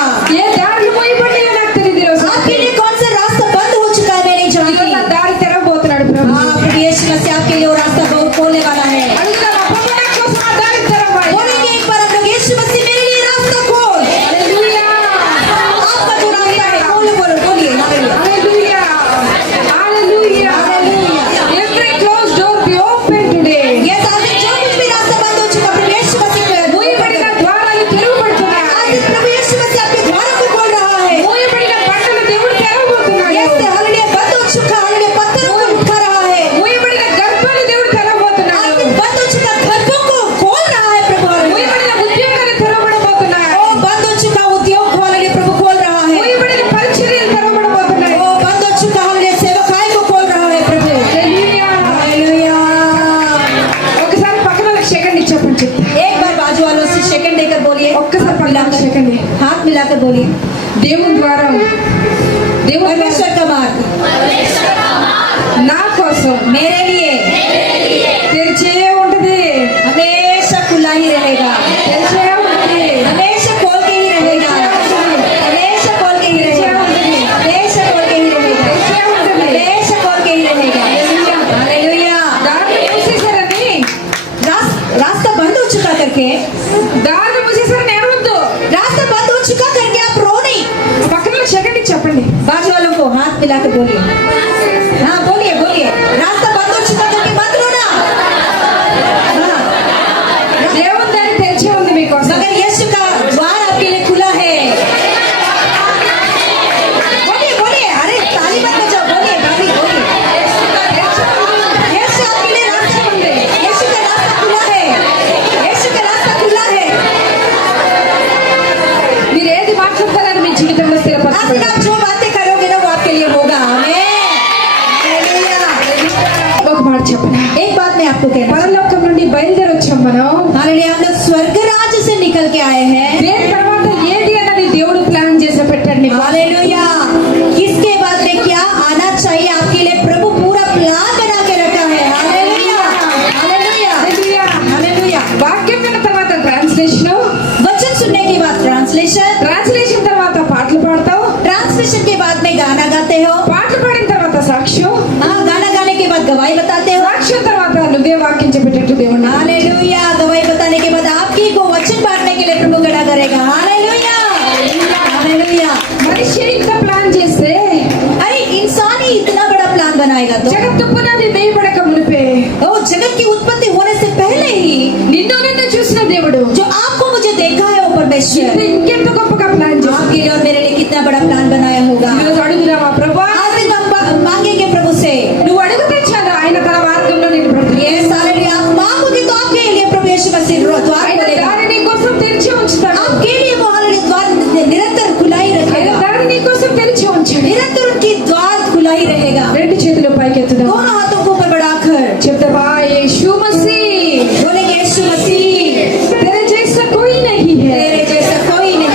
ఏ దారులు మూయబడ్డాయో నాకు తెలియదు ఈరోజు. आपके लिए कौन सा रास्ता बंद हो चुका है मैं नहीं ఈరోజు నా जानती। దారి తెరవబోతున్నాడు ప్రభు. हाँ, प्रभु यीशु मसीह आपके लिए वो रास्ता खोलने वाला है। అడుగుదాం, ప్రభు నా కోసం ఆ దారి తెరవాలి. बोलेंगे एक बार हम लोग, यीशु मसीह मेरे लिए रास्ता खोल। హల్లెలూయా. आपका जो रास्ता है खोलो, बोलो, बोलिए hallelujah. Hallelujah. Hallelujah. Every closed door be open today. ये सामने जो कुछ भी रास्ता बंद हो चुका, प्रभु यीशु मसीह మూయబడిన ద్వారాలు తెరవబడుతున్నాయి. आज प्रभु यीशु मसीह आपके द्वारों को खोल रहा है। మూయబడిన బండలు దేవుడు తెరవబోతున్నాడు. ये हालेलुया बंद हो चुका, हालेलुया पत्थरों को उठा रहा है। మూయబడిన గర్భాలు దేవుడు తెరవబోతున్నాడు. आज बंद हो चुका घरों को खोल रहा है प्रभु हालेलुया। మూయబడిన ఉద్యోగాలు తెరవబడబోతున్నాయి. ओ बंद हो चुका उद्योग को हालेलुया प्रभु खोल रहा है। మూయబడిన పరిచర్యలు తెరవబడబోతున్నాయి. ओ बंद हो चुका हालेलुया सेवकाई को खोल रहा है प्रभु హల్లెలూయా. हालेलुया। ఒకసారి పక్కన వాళ్ళకి సెకండ్ ఇచ్చేపని చెప్తా. एक बार बाजू वालों से सेकंड देकर बोलिए, ఒక్కసారి పక్కన సెకండ్. हाथ मिलाकर बोलिए, దేవుని ద్వారం, దేవుని ద్వారం परमेश्वर का मार्ग నా కోసం मेरे लिए తెరిచే ఉంటది. हमेशा खुला ही रहेगा, తెరిచే ఉంటది. हमेशा खोल के ही रहेगा, हमेशा खोल के ही रहेगा, हमेशा खोल के ही रहेगा, తెరిచే ఉంటది. हमेशा खोल के ही रहेगा। हालेलुया। దారులు మూసేశారని, रास्ता बंद हो चुका करके, దారులు మూసేశారని ఏమవద్దు. रास्ता बंद हो चुका करके आप रो नहीं। పక్కన వాళ్ళకి సెకండ్ ఇచ్చి చెప్పండి. बाजू वालों को हाथ मिलाकर बोलिए, हाँ बोलिए बोलिए, रास्ता बंद हो चुका करके मत रोना। हाँ, దేవుని దారి తెరిచే ఉంది మీకోసం. मगर यीशु का द्वार आपके लिए खुला है। बोलिए बोलिए, अरे ताली मत बजाओ, बोलिए भाभी बोलिए। यीशु आपके लिए रास्ता बंद है, यीशु का रास्ता खुला है, यीशु का रास्ता खुला है। మీరు ఏది మాట్లాడతారని మీ జీవితంలో आज స్థిరపరచబడి आप जो बातें करोगे ना वो आपके लिए होगा। आमीन। हालेलुया। ఒక మాట చెప్పనా. एक बात मैं आपको कहना, పరలోకం నుండి బయలుదేరి వచ్చాం మనం. हालेलुया, हम लोग स्वर्ग राज्य से निकल के आए हैं। దేని తర్వాత ఏది అన్నది దేవుడు ప్లాన్ చేసి పెట్టండి. हालेलुया। किसके बाद में क्या आना चाहिए आपके लिए प्रभु पूरा प्लान बना के रखा है। Hallelujah hallelujah hallelujah. हालेलुया। వాక్యం విన్న తర్వాత ట్రాన్స్లేషన్, वचन सुनने के बाद ट्रांसलेशन, ట్రాన్స్లేషన్ తర్వాత పాటలు పాడతావు, ट्रांसलेशन के बाद में गाना गाते हो, పాటలు పాడిన తర్వాత సాక్ష్యం, हाँ गाना गाने के बाद गवाही बताते हो। సాక్ష్యం తర్వాత నువ్వే వాక్యం చెప్పేటట్టు దేవుడు. हालेलुया। गवाही बताने के बाद आपकी को वचन बांटने के लिए प्रभु खड़ा करेगा। Hallelujah hallelujah. మనిషి ఇంత ప్లాన్ చేస్తే अरे इंसान ही इतना बड़ा प्लान बनाएगा तो జగత్తు పునాది వేయబడక మునిపే ओ जगत की उत्पत्ति होने से पहले ही నిన్ను చూసిన దేవుడు जो आपको मुझे देखा है वो परमेश्वर ఇంకెంత గొప్పగా ప్లాన్ చేశాడు. आपके लिए और मेरे लिए कितना बड़ा प्लान बनाया होगा। ఈరోజు అడుగుదామా ప్రభా, आज दिन हम मांगेंगे प्रभु से, నువ్వు అడిగితే చాలు ఆయన తన మార్గంలో నేను బ్రతుకు. ये सारे लिए आप मांगोगे तो आपके लिए प्रभु यीशु मसीह द्वार ఆయన खोलेगा। దారి నీ కోసం తెరిచి ఉంచుతాడు. आपके लिए वो हालेलुया द्वार निरंतर खुला ही ఆయన रहेगा, దారి నీ కోసం తెరిచి ఉంచాడు. निरंतर उनकी द्वार खुला ही रहेगा। రెండు చేతులు పైకెత్తుదాం. दोनों हाथों को ऊपर बढ़ाकर చెప్తావా, యేసు మసీహ్ बोलेंगे यीशु मसीह तेरे जैसा कोई नहीं है, तेरे जैसा कोई नहीं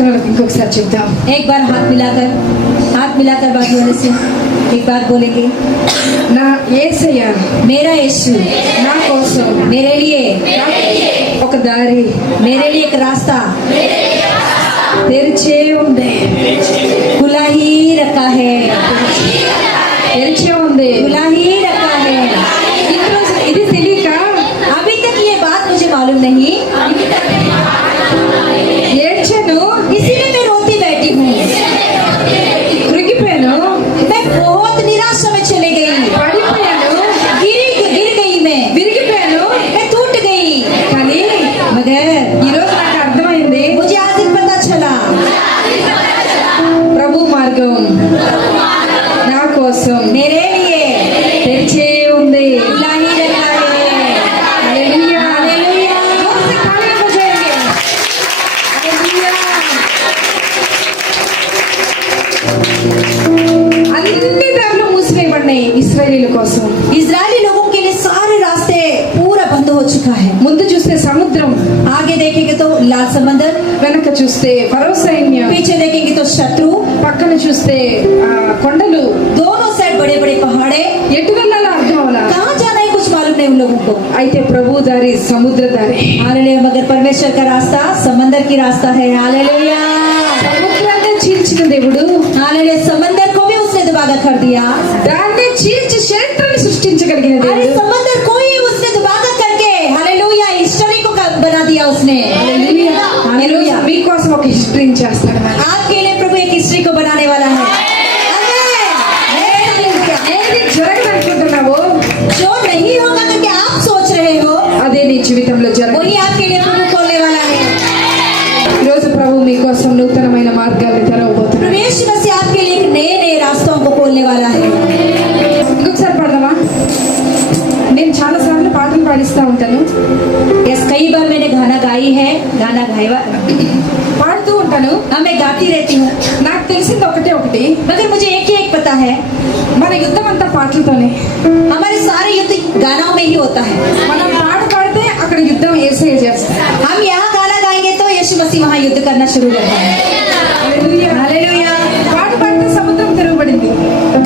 పక్కన వాళ్ళకి ఇంకొకసారి చెప్తాం. एक बार हाथ मिलाकर बात बोलने से एक बार बोलेंगे, నా యేసయ్య मेरा यीशु నా కోసం मेरे लिए ఒక దారి मेरे लिए एक रास्ता తెరిచే ఉంది. खुला ही रखा है, తెరిచే ఉంది. खुला ही रखा है। ఈరోజు ఇది తెలియక अभी तक ये बात मुझे मालूम नहीं, ఏడ్చాను, इसीलिए मैं रोती बैठी हूँ। కృంగిపోయాను, मैं बहुत निराशा में चले गई, పడిపోయాను, गिर गई, मैं విరిగిపోయాను. टूट गई। కానీ मगर ఈరోజు నాకు అర్థమైంది, मुझे आज दिन पता चला, ప్రభు మార్గం నా కోసం मेरे लिए తెరిచే ఉంది. खुला ही रखा है। హల్లెలూయా. हालेलुया। ఒకసారి తాళి బజాయండి. హల్లెలూయా. అన్ని దారులు మూసివేయబడినాయి ఇశ్రాయేలీల కోసం. इजरायली लोगों के लिए सारे रास्ते पूरा बंद हो चुका है। ముందు చూస్తే సముద్రం, आगे देखेंगे तो लाल समंदर, వెనక చూస్తే ఫరో సైన్యం, पीछे देखेंगे तो शत्रु, పక్కన చూస్తే కొండలు. दोनों साइड बड़े बड़े पहाड़े। ఎటు వెళ్ళాలో అర్థం అవలా. कहाँ जाना है कुछ मालूम नहीं उन लोगों को। అయితే ప్రభు దారి సముద్ర దారి. हालेलुया। मगर परमेश्वर का रास्ता समंदर की रास्ता है। हालेलुया। సముద్రాన్ని చీల్చిన దేవుడు हालेलुया। समंदर को भी उसने दुबागा कर दिया। దాన్ని చీల్చి చరిత్రను సృష్టించగలిగిన अरे దేవుడు. समंदर को ही उसने दुबागा करके हालेलुया हिस्ट्री को बना दिया उसने। హల్లెలూయా. हालेलुया। మీకోసం ఒక హిస్టరీని చేస్తాడు. आपके लिए प्रभु एक हिस्ट्री को बनाने वाला है। ఏది జరగదనుకుంటున్నావో जो नहीं होगा करके आप सोच रहे हो, అదే నీ జీవితంలో జరగదు. वही आपके लिए प्रभु खोलने वाला है। ఈరోజు ప్రభు మీకోసం నూతనమైన మార్గాన్ని తెరవబోతున్నాడు. प्रवेश मसीह आपके लिए नए नए रास्तों को खोलने वाला है। ఇంకొకసారి పాడదామా? నేను చాలా సార్లు పాటలు పాడిస్తూ ఉంటాను, यस, कई बार मैंने गाना गाई है, गाना गाया, పాడుతూ ఉంటాను. हाँ मैं गाती रहती हूँ। నాకు తెలిసింది ఒకటే ఒకటి, मगर मुझे एक ही एक पता है, మన యుద్ధం అంతా పాటలతోనే. हमारे सारे युद्ध गानों में ही होता है। మనం పాట పాడితే అక్కడ యుద్ధం యేసయ్య చేస్తాడు. हम यहाँ गाना गाएंगे तो यीशु मसीह वहाँ युद्ध करना शुरू करता है। హల్లెలూయా. हालेलुया। పాట పాడితే సముద్రం తిరగబడింది.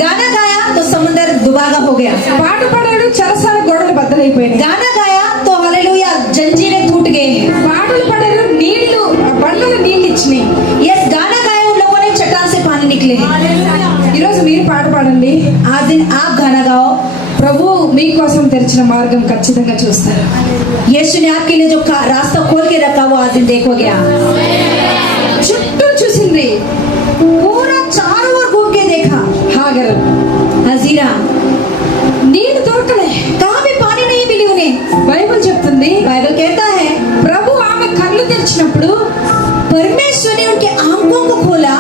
गाना गाया तो समुद्र दुबागा हो गया। పాట పాడాడు, చెరసాల గోడలు బద్దలైపోయినాయి. गाना गाया तो हालेलुया जंजीरें टूट गए हैं। పాటలు పాడారు, నీళ్లు బండలు నీళ్ళు ఇచ్చినాయి. यस, गाना गाया उन लोगों ने चट्टान से पानी निकले हैं। ఈరోజు మీరు పాట పాడండి, आज दिन आप गाना गाओ, ప్రభు మీకోసం తెరిచిన మార్గం ఖచ్చితంగా చూస్తారు. यीशु ने आपके लिए जो रास्ता खोल के रखा वो आज दिन देखोगे आप। చుట్టూ చూసింది पूरा चारों ओर घूम के देखा, హాగరు, हजीरा, నీళ్లు దొరకలే. कहाँ भी पानी नहीं मिली उन्हें। బైబిల్ చెప్తుంది, बाइबल कहता है ప్రభు ఆమె కళ్ళు తెరిచినప్పుడు परमेश्वर ने उनके आंखों को खोला,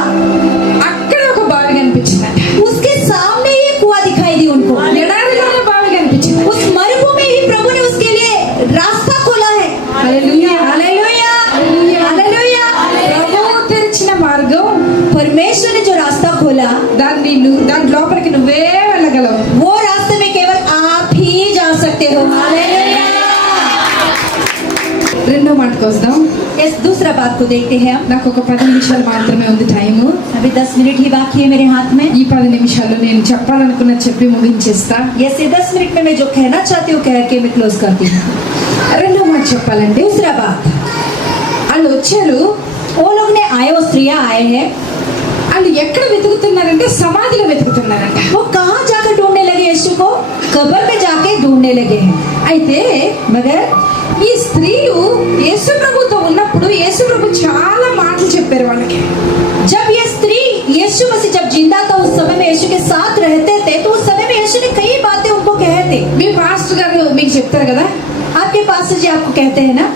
అక్కడ ఒక బావి కనిపించిందట. उसके सामने ये कुआं दिखाई दी उनको। ఎడారిలోనే బావి కనిపించింది. उस मरुभूमि में ही प्रभु ने उसके लिए रास्ता खोला है। హల్లెలూయా. Hallelujah, hallelujah. ప్రభు తెరిచిన మార్గం, परमेश्वर ने जो रास्ता खोला దాని లోపలికి నువ్వే వెళ్ళగలవు. वो रास्ते में केवल आप ही जा सकते हो। हालेलुया। రెండో మాటకు వద్దాం. इस दूसरा बात को देखते हैं हम। నాకు ఒక 10 నిమిషాలు మాత్రమే ఉంది టైము. अभी 10 मिनट ही बाकी है मेरे हाथ में। ఈ 10 నిమిషాల్లో నేను చెప్పాలనుకున్న చెప్పి ముగించేస్తా. ये 10 मिनट में मैं जो कहना चाहती हूँ कह के मैं क्लोज करती हूँ। రెండో మాట చెప్పాలంటే, दूसरा बात, వాళ్ళు వచ్చారు, वो लोग ने आए, वो स्त्रियाँ आए हैं, వాళ్ళు ఎక్కడ వెతుకుతున్నారంటే సమాధిలో వెతుకుతున్నారంట. वो कहाँ जाकर ढूंढने लगे यीशु को? कब्र में जाके ढूंढने लगे हैं। అయితే मगर ఈ స్త్రీలు యేసు ప్రభుతో ఉన్నప్పుడు యేసు ప్రభు చాలా మాటలు చెప్పారు వాళ్ళకి. जब ये स्त्री यीशु मसीह जब जिंदा था उस समय में यीशु के साथ रहते थे, तो उस समय में यीशु ने कई बातें उनको कहे थे। మీ పాస్టర్ గారు మీకు చెప్తారు కదా, आपके पास्टर जी आपको कहते हैं ना,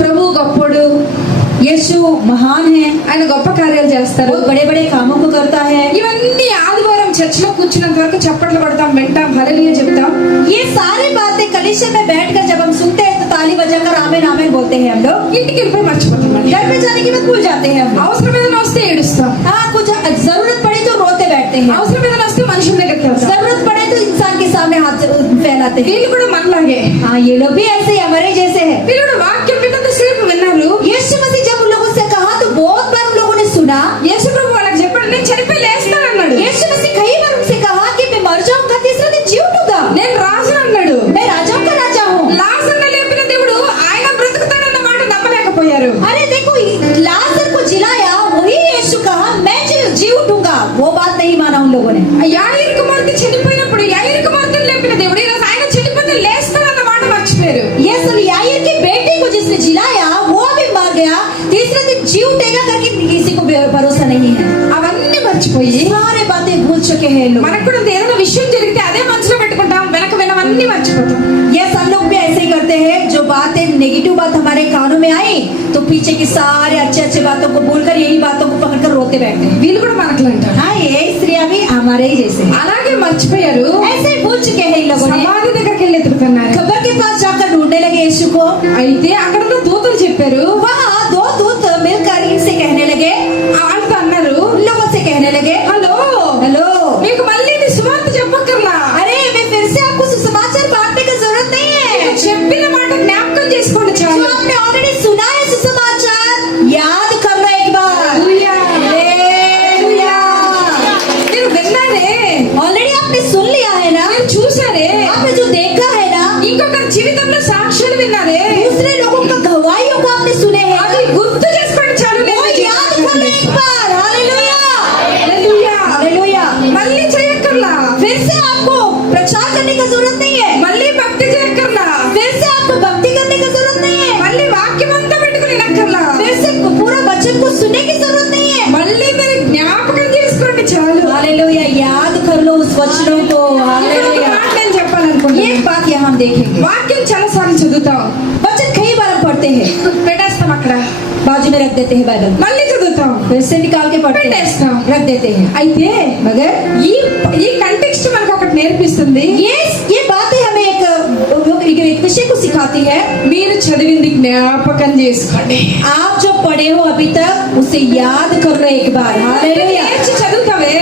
ప్రభు గొప్పడు, यीशु महान है, ఆయన గొప్ప కార్యాలు చేస్తారు. बहुत बड़े बड़े कामों को करता है। ఇవన్నీ ఆదివారం చర్చిలో కూర్చున్నంత వరకు చప్పట్లు పడతాం, వింటాం, హల్లెలూయా చెప్తాం. ये सारी बातें कलीसिया में बैठकर जब हम सुनते हैं तो ताली बजाकर आमीन आमीन बोलते हैं हम लोग। ఇంటికి వెళ్ళిపోయి మర్చిపోతాం. మళ్ళీ घर पे जाने के बाद भूल जाते हैं हम। అవసరం ఏదైనా వస్తే ఏడుస్తాం, हाँ, कुछ जरूरत पड़ी तो रोते बैठते हैं, అవసరం ఏదైనా వస్తే మనుషుల దగ్గరికి వెళ్తాం. जरूरत पड़े तो इंसान के सामने हाथ फैलाते हैं। వీళ్ళు కూడా మనలాగే, हाँ, ये लोग भी ऐसे ही हमारे जैसे हैं। వీళ్ళు కూడా వాక్యం విన్నంత సేపు విన్నారు, यीशु मसीह जब उन लोगों से कहा देखो लाजर को जिलाया, वही यीशु कहा मैं जी उठूंगा, वो बात नहीं माना उन लोगों ने। యాయిరు కుమార్తె చనిపోయినప్పుడు యాయిరు కుమార్తెను లేపిన దేవుడు ఈరోజు ఆయన చనిపోతే లేస్తాడన్న మాట మర్చిపోయారు. ये सब याईर की बेटी को जिसने जिलाया वो भी मर गया, तीसरे दिन जी उठेगा करके किसी को भरोसा नहीं है। అవన్నీ మర్చిపోయి सारे बातें भूल चुके हैं लोग। మనకు కూడా ఏదైనా విషయం జరిగితే అదే మనసులో పెట్టుకుంటాం, వెనక వినవన్నీ మర్చిపోతాం. ये सब लोग भी ऐसे ही करते हैं, जो बातें नेगेटिव बात हमारे कानों में आई तो पीछे की सारे अच्छे अच्छे बातों को भूलकर यही बातों को पकड़कर रोते बैठते हैं। వీళ్ళు కూడా మనకులా అంటారు. हाँ, ये स्त्रियां भी हमारे ही जैसे हैं। అలాగే మర్చిపోయారు. ऐसे ही भूल चुके हैं इन लोगों ने। సమాధి దగ్గరికి వెళ్ళి ఎదుగుతున్నారు. कब्र के पास जाकर ढूंढने लगे यीशु को। అయితే అక్కడ ఉన్న దూతలు చెప్పారు, वहाँ दो दूत मिलकर इनसे कहने लगे, వాళ్ళతో అన్నారు, उन लोगों से कहने लगे, హలో हेलो, మీకు మళ్ళీ ఇది సువార్త చెప్పక్కర్లా, अरे मैं फिर से आपको सुसमाचार बांटने की जरूरत नहीं है। చెప్పిన మాట జ్ఞాపకం చేసుకోండి जो చాలు. आपने ऑलरेडी सुना है सुसमाचार, याद कर लो एक बार। హల్లెలూయా. हालेलुया। మీరు విన్నారే, ऑलरेडी आपने सुन लिया है ना, మీరు చూసారే, आपने जो देखा है ना, ఇంకొకరి జీవితంలో సాక్ష్యాలు విన్నారే, दूसरे लोगों का गवाहियों को आपने सुने हैं, అది గుర్తు చేసుకోండి చాలు. वो याद कर लो एक बार। Hallelujah, hallelujah. हालेलुया। మళ్ళీ చేయక్కర్లా, फिर से आपको प्रचार करने की जरूरत नहीं है, మళ్ళీ భక్తి చేయక్కర్లా, फिर से आपको भक्ति करने की जरूरत नहीं है, మళ్ళీ వాక్యం అంతా పెట్టుకుని వినక్కర్లా, फिर से पूरा वचन को सुनने की जरूरत नहीं है। మళ్ళీ మీరు జ్ఞాపకం చేసుకోండి చాలు. हालेलुया, याद कर लो उस वचनों को। ఇక్కడ ఒక हालेलुया। మాట నేను చెప్పాలనుకుంటున్నాను. एक बात यहाँ हम देखेंगे, వాక్యం చాలా సార్లు చదువుతాం, वचन कई बार हम पढ़ते हैं, పెట్టేస్తాం అక్కడ, बाजू में रख देते हैं बाइबल, మళ్ళీ చదువుతాం, फिर से निकाल के पढ़ते हैं, పెట్టేస్తాం. रख देते हैं। అయితే मगर ఈ ఈ కంటెక్స్ట్ మనకు ఒకటి నేర్పిస్తుంది. ये बातें हमें एक विषय को सिखाती है। మీరు చదివింది జ్ఞాపకం చేసుకోండి. आप जो पढ़े हो अभी तक उसे याद कर लो एक बार। हालेलुया। లేచి చదువుతావే,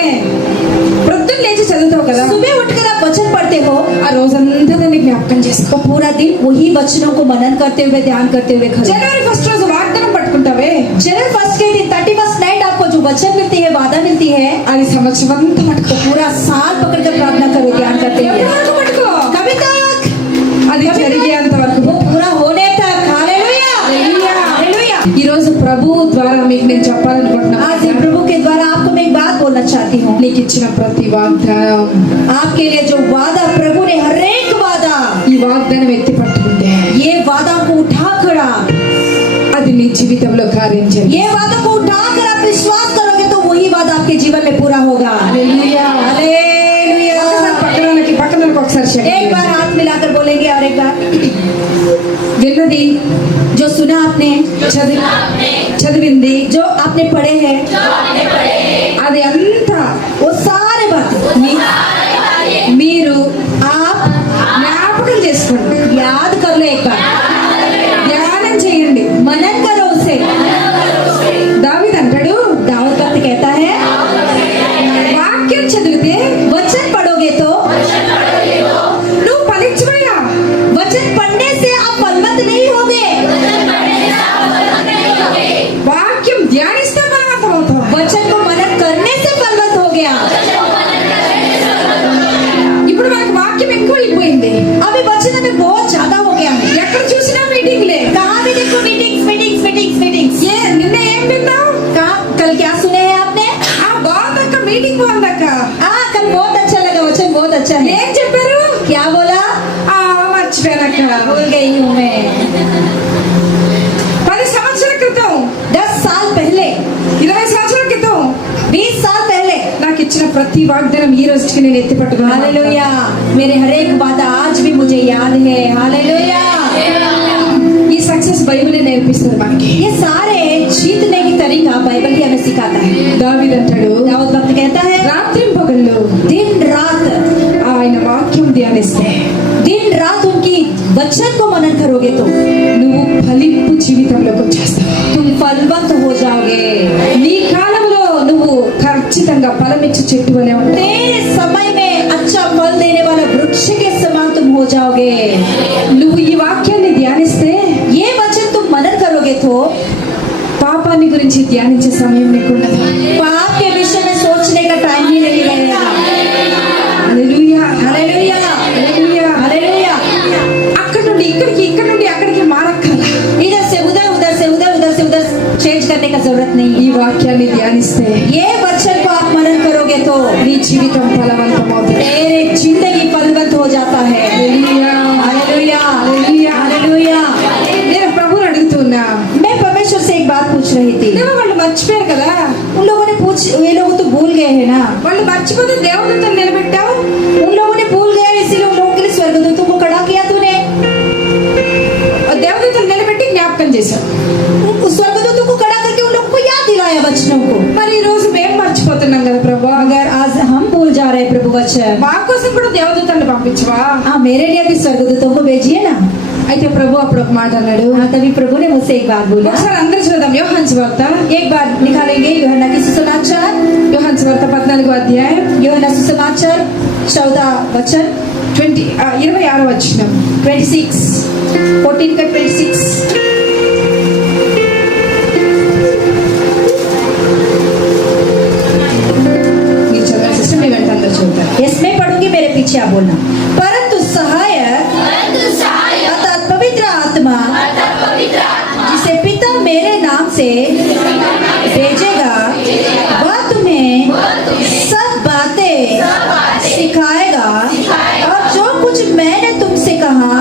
ప్రొద్దున లేచి చదువుతావు కదా, सुबह उठकर आप वचन पढ़ते हो ఆ రోజంతా దాన్ని జ్ఞాపకం చేసుకో. तो पूरा दिन वही वचनों को मनन करते हुए, ध्यान करते हुए खड़े। జనవరి 1 రోజు వాగ్దానం పట్టుకుంటావే, जनवरी 1 के दिन 31st नाइट आपको जो वचन मिलती है, वादा मिलती है, అది సంవత్సరం అంతా పట్టుకో. तो पूरा साल पकड़कर प्रार्थना करो, ध्यान करते ఎప్పటి हुए వరకు పట్టుకో, कभी तक, అది జరిగేంత వరకు. वो पूरा होने तक। Hallelujah, hallelujah. हालेलुया। ఈ రోజు ప్రభు ద్వారా మీకు నేను చెప్పాలనుకుంటున్నాను, आज इस प्रभु के द्वारा आपको मैं एक बात बोलना चाहती हूँ। నీకు ఇచ్చిన ప్రతి వాగ్దానం, आपके लिए जो वादा प्रभु ने, हर एक वादा, ఈ వాగ్దానం ఎత్తి పట్టుకుంటే ये वादा को उठा कर అది నీ జీవితంలో కార్యం చేయాలి. ये वादा को उठाकर आप विश्वास करोगे तो वही वादा आपके जीवन में पूरा होगा। హల్లెలూయా. हालेलुया। పక్కనకి ఒకసారి एक చెప్పండి. बार हाथ मिलाकर बोलेंगे और एक बार, విన్నది, जो सुना आपने, చదివింది, जो आपने पढ़े हैं, అది అంతా वो सारे बातें మీరు आप జ్ఞాపకం చేసుకోండి, याद कर लो एक बार, ధ్యానం చేయండి. मनन करो उसे। దావీదు అంటాడు, दाऊद भक्त कहता है, వాక్యం చదివితే वचन पढ़ोगे तो, నువ్వు ఫలించవయ్యా. वचन पढ़ने से आप फलवंत नहीं होगे, వాక్యం ధ్యానిస్తే బలవంతం అవుతావు. वचन को मनन करने से फलवंत हो गया। ఇప్పుడు మనకు వాక్యం ఎక్కువ అయిపోయింది, अभी वचन में बहुत ज्यादा हो गया है, ఎక్కడ చూసినా మీటింగ్లే. कहाँ भी देखो मीटिंग्स मीटिंग्स मीटिंग्स मीटिंग्स। ఏ నిన్న ఏం విన్నావు? कहाँ कल क्या सुने हैं आपने? ఆ బాగుందక్క, మీటింగ్ బాగుందక్క. हाँ, कल बहुत अच्छा लगा, वचन बहुत अच्छा है। ఏం చెప్పారు? क्या बोला? ఆ మర్చిపోయానక్క. भूल गई हूँ मैं। 10 సంవత్సరాల క్రితం, 10 साल पहले, 20 సంవత్సరాల క్రితం 20 साल पहले, నాకు ఇచ్చిన ప్రతి వాగ్దానం ఈ రోజుకి నేను ఎత్తి పట్టుకున్నాను. हालेलुया, मेरे हर एक वादा आज भी मुझे याद है। हालेलुया। ఈ సక్సెస్ బైబిలే నేర్పిస్తుంది మనకి. ये सारे जीतने की तरीका बाइबल ही हमें सिखाता है। దావీదు అంటాడు, दाऊद भक्त कहता है, రాత్రి పగళ్ళు दिन रात, ఆయన వాక్యం ధ్యానిస్తే दिन रात उनकी वचन को मनन करोगे तो నువ్వు ఫలింపు జీవితంలోకి వచ్చేస్తావు. तुम फलवंत हो जाओगे। నీ కాలంలో నువ్వు ఖచ్చితంగా ఫలమిచ్చు చెట్టు వలె ఉంటావు. तेरे समय में अच्छा फल देने वाला वृक्ष के समान तुम हो जाओगे। నువ్వు ఈ వాక్యాన్ని ధ్యానిస్తే ये वचन तुम मनन करोगे तो పాపాన్ని గురించి ధ్యానించే సమయం నీకు ఉండదు. पाप के विषय में सोचने का टाइम ही नहीं रहेगा। హల్లెలూయా. Hallelujah, hallelujah. हालेलुया। అక్కడ నుండి ఇక్కడికి, ఇక్కడ నుండి అక్కడికి మారక్కర్లా. इधर से उधर, उधर से उधर, उधर से उधर करने का जरूरत नहीं ఈ है। వాక్యాన్ని ధ్యానిస్తే ये वचन को आप मनन करोगे तो నీ జీవితం ఫలవంతమవుతుంది. तेरे जिंदगी फलवंत हो जाता है। హల్లెలూయా. Hallelujah, hallelujah. हालेलुया। నేను ప్రభువుని అడుగుతున్నా, मैं परमेश्वर से एक बात पूछ रही थी। దేవా వాళ్ళు మర్చిపోయారు కదా, उन लोगों ने पूछ, ये लोग तो भूल गए हैं ना। వాళ్ళు మర్చిపోతే దేవదూతను నిలబెట్టావు, उन लोगों ने भूल गए, इसीलिए उन लोगों के लिए स्वर्गदूतों को खड़ा किया तूने। దేవదూతను నిలబెట్టి జ్ఞాపకం చేశావు. उस स्वर्गदूतों को खड़ा करके उन लोगों को याद दिलाया वचनों को। మరి ఈ రోజు మేము మర్చిపోతున్నాం కదా ప్రభు, अगर आज हम भूल जा रहे हैं प्रभु वचन, మా కోసం కూడా దేవదూతను పంపించవా? हाँ मेरे लिए भी स्वर्गदूतों को भेजिए ना। అయితే ప్రభు అప్పుడు ఒక మాట అన్నాడు. हाँ तभी प्रभु ने मुझसे एक बात बोला। ఒకసారి అందరూ చూద్దాం, యోహాను సువార్త, एक बार निकालेंगे यूहन्ना की सुसमाचार, యోహాను సువార్త 14వ అధ్యాయం यूहन्ना सुसमाचार 14 वचन 26వ వచనం. 26 14 का 26। మీరు చదవండి సిస్టర్, మీ వెంట అందరూ చూద్దాం. यस मैं पढ़ूंगी, मेरे पीछे आप बोलना। परंतु सहायक अर्थात पवित्र आत्मा जिसे पिता मेरे नाम से भेजेगा, वह तुम्हें सब बातें सिखाएगा और जो कुछ मैंने तुमसे कहा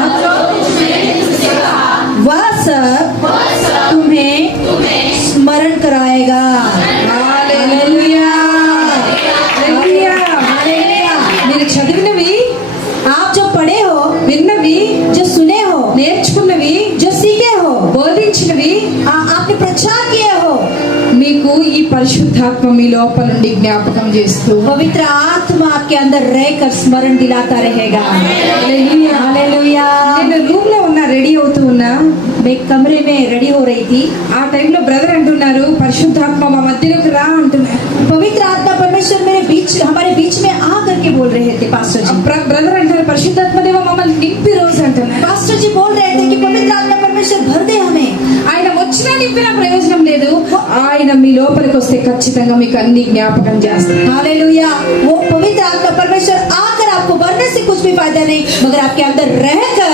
वह सब तुम्हें स्मरण कराएगा। హల్లెలూయా. హల్లెలూయా. हालेलुया। మీరు చదివినవి, आप जो पढ़े हो, విన్నవి, जो सुने हो, నేర్చుకున్నవి, जो सीखे हो, బోధించినవి आपने प्रचार किए हो, మీకు ఈ పరిశుద్ధాత్మ మీ లోపల నుండి జ్ఞాపకం చేస్తూ पवित्र आत्मा आपके अंदर रहकर स्मरण दिलाता रहेगा। హల్లెలూయా. हालेलुया। నేను రూమ్ లో ఉన్నా, రెడీ అవుతూ ఉన్నా, मैं एक कमरे में रेडी हो रही थी। ఆ టైంలో బ్రదర్ అంటున్నారు, పరిశుద్ధాత్మ మా మధ్యలోకి రా అంటున్నారు. पवित्र आत्मा परमेश्वर मेरे बीच, हमारे बीच में आ करके बोल रहे थे। पास्टर जी, బ్రదర్ అంటారు, పరిశుద్ధాత్మ దేవ మమ్మల్ని నింపి రోజు అంటున్నారు. पास्टर जी बोल रहे थे कि पवित्र आत्मा परमेश्वर भर दे हमें। ఆయన వచ్చినా నింపిన ప్రయోజనం లేదు, ఆయన మీ లోపలికి వస్తే ఖచ్చితంగా మీకు అన్ని జ్ఞాపకం చేస్తారు. हालेलुया। वो पवित्र आत्मा परमेश्वर आकर आपको भरने से कुछ भी फायदा नहीं, मगर आपके अंदर रहकर